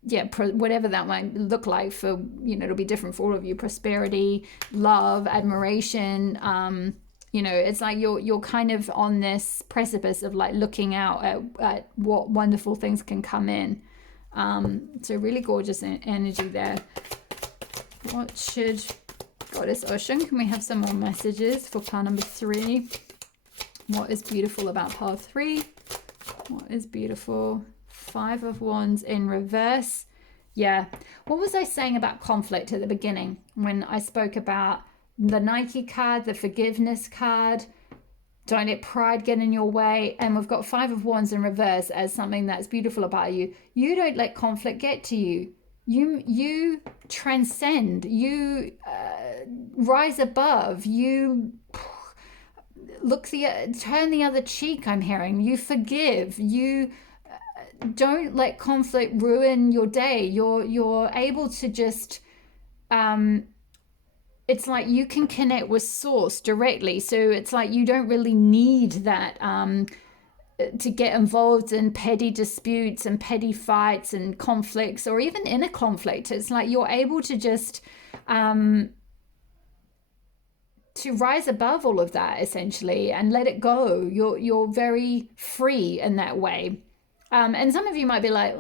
Whatever that might look like for, it'll be different for all of you. Prosperity, love, admiration. It's like you're kind of on this precipice of like looking out at what wonderful things can come in. So really gorgeous energy there. What should Goddess Oshun, can we have some more messages for pile number 3? What is beautiful about pile 3? What is beautiful? 5 of Wands in reverse. Yeah. What was I saying about conflict at the beginning when I spoke about the Nike card, the forgiveness card? Don't let pride get in your way. And we've got 5 of Wands in reverse as something that's beautiful about you. You don't let conflict get to you. You transcend. You rise above. You turn the other cheek. I'm hearing you forgive. You don't let conflict ruin your day. You're able to just. It's like you can connect with source directly. So it's like you don't really need that to get involved in petty disputes and petty fights and conflicts, or even inner conflict. It's like you're able to just to rise above all of that, essentially, and let it go. You're very free in that way. And some of you might be like,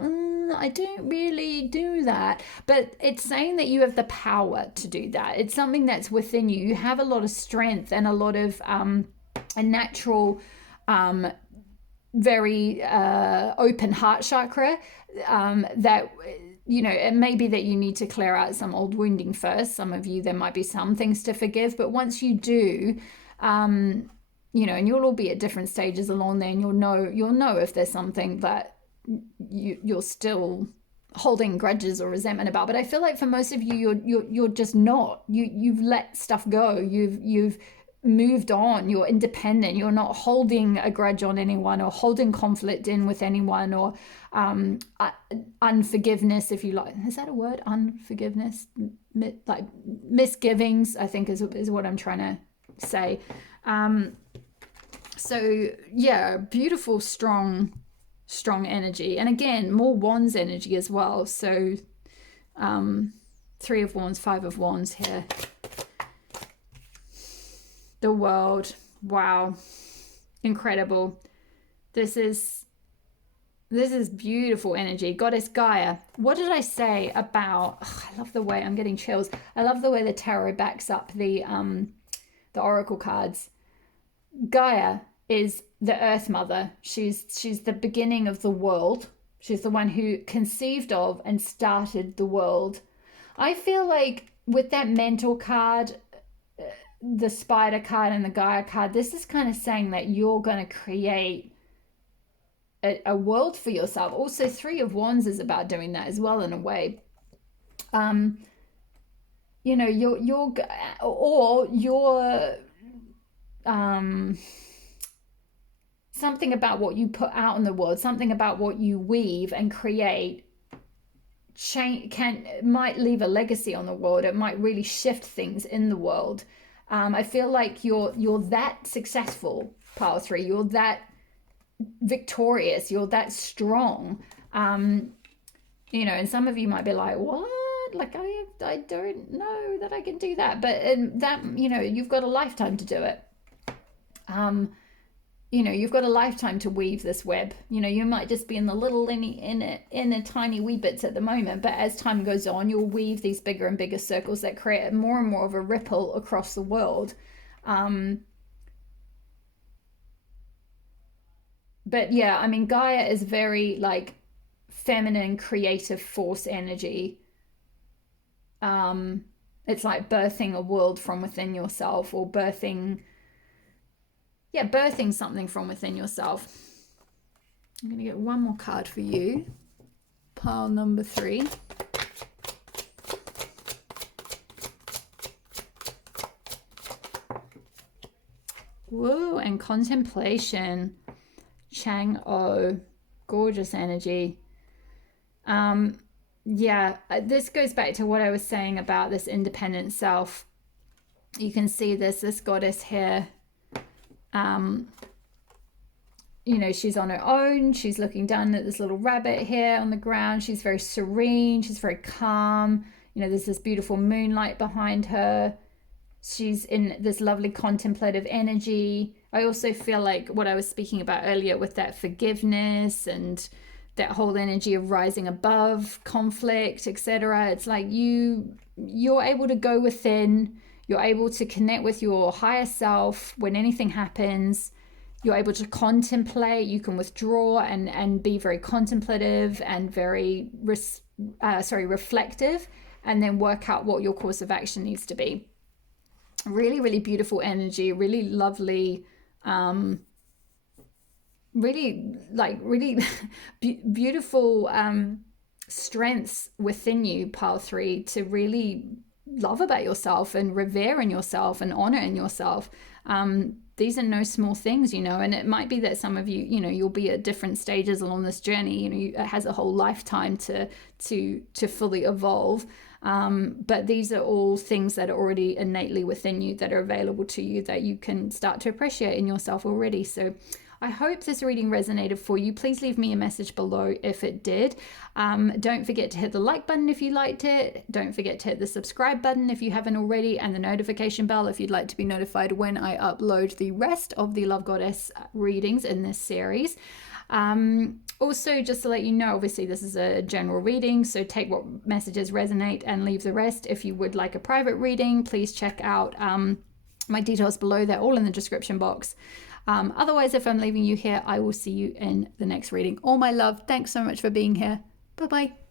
I don't really do that. But it's saying that you have the power to do that. It's something that's within you. You have a lot of strength and a lot of a natural, very open heart chakra that, it may be that you need to clear out some old wounding first. Some of you, there might be some things to forgive. But once you do, and you'll all be at different stages along there, and you'll know if there's something that you're still holding grudges or resentment about. But I feel like for most of you, you're just not. You've let stuff go. You've moved on, you're independent, you're not holding a grudge on anyone or holding conflict in with anyone, or unforgiveness, if you like. Is that a word? Unforgiveness? Like misgivings, I think is what I'm trying to say. So yeah, beautiful, strong energy. And again, more wands energy as well. So 3 of wands, 5 of wands here. The world. Wow. Incredible. This is beautiful energy. Goddess Gaia. What did I say about, I love the way, I'm getting chills. I love the way the tarot backs up the oracle cards. Gaia is the earth mother. She's the beginning of the world. She's the one who conceived of and started the world. I feel like with that mentor card, the spider card and the Gaia card, this is kind of saying that you're going to create a world for yourself. Also, 3 of wands is about doing that as well, in a way. You know, you're something about what you put out in the world, something about what you weave and create might leave a legacy on the world. It might really shift things in the world. I feel like you're that successful, pile 3. You're that victorious. You're that strong. You know, and some of you might be like, what? Like, I don't know that I can do that. But that, you know, you've got a lifetime to do it. You know, you've got a lifetime to weave this web. You know, you might just be in the little in a tiny wee bits at the moment, but as time goes on, you'll weave these bigger and bigger circles that create more and more of a ripple across the world. But yeah, I mean, Gaia is very like feminine, creative force energy. It's like birthing a world from within yourself, or birthing something from within yourself. I'm going to get one more card for you. Pile number 3. Woo, and contemplation. Chang-O. Gorgeous energy. Yeah, this goes back to what I was saying about this independent self. You can see this goddess here. You know, she's on her own. She's looking down at this little rabbit here on the ground. She's very serene. She's very calm. You know, there's this beautiful moonlight behind her. She's in this lovely contemplative energy. I also feel like what I was speaking about earlier with that forgiveness and that whole energy of rising above conflict, etc. It's like you're able to go within. You're able to connect with your higher self when anything happens. You're able to contemplate. You can withdraw and be very contemplative and very reflective, and then work out what your course of action needs to be. Really, really beautiful energy. Really lovely. Really beautiful strengths within you, pile 3, to really love about yourself and revere in yourself and honor in yourself. These are no small things, you know, and it might be that some of you, you know, you'll be at different stages along this journey. You know, it has a whole lifetime to fully evolve. But these are all things that are already innately within you, that are available to you, that you can start to appreciate in yourself already. So I hope this reading resonated for you. Please leave me a message below if it did. Don't forget to hit the like button if you liked it. Don't forget to hit the subscribe button if you haven't already, and the notification bell if you'd like to be notified when I upload the rest of the Love Goddess readings in this series. Also, just to let you know, obviously this is a general reading, so take what messages resonate and leave the rest. If you would like a private reading, please check out my details below. They're all in the description box. Otherwise, if I'm leaving you here, I will see you in the next reading. All my love. Thanks so much for being here. Bye-bye.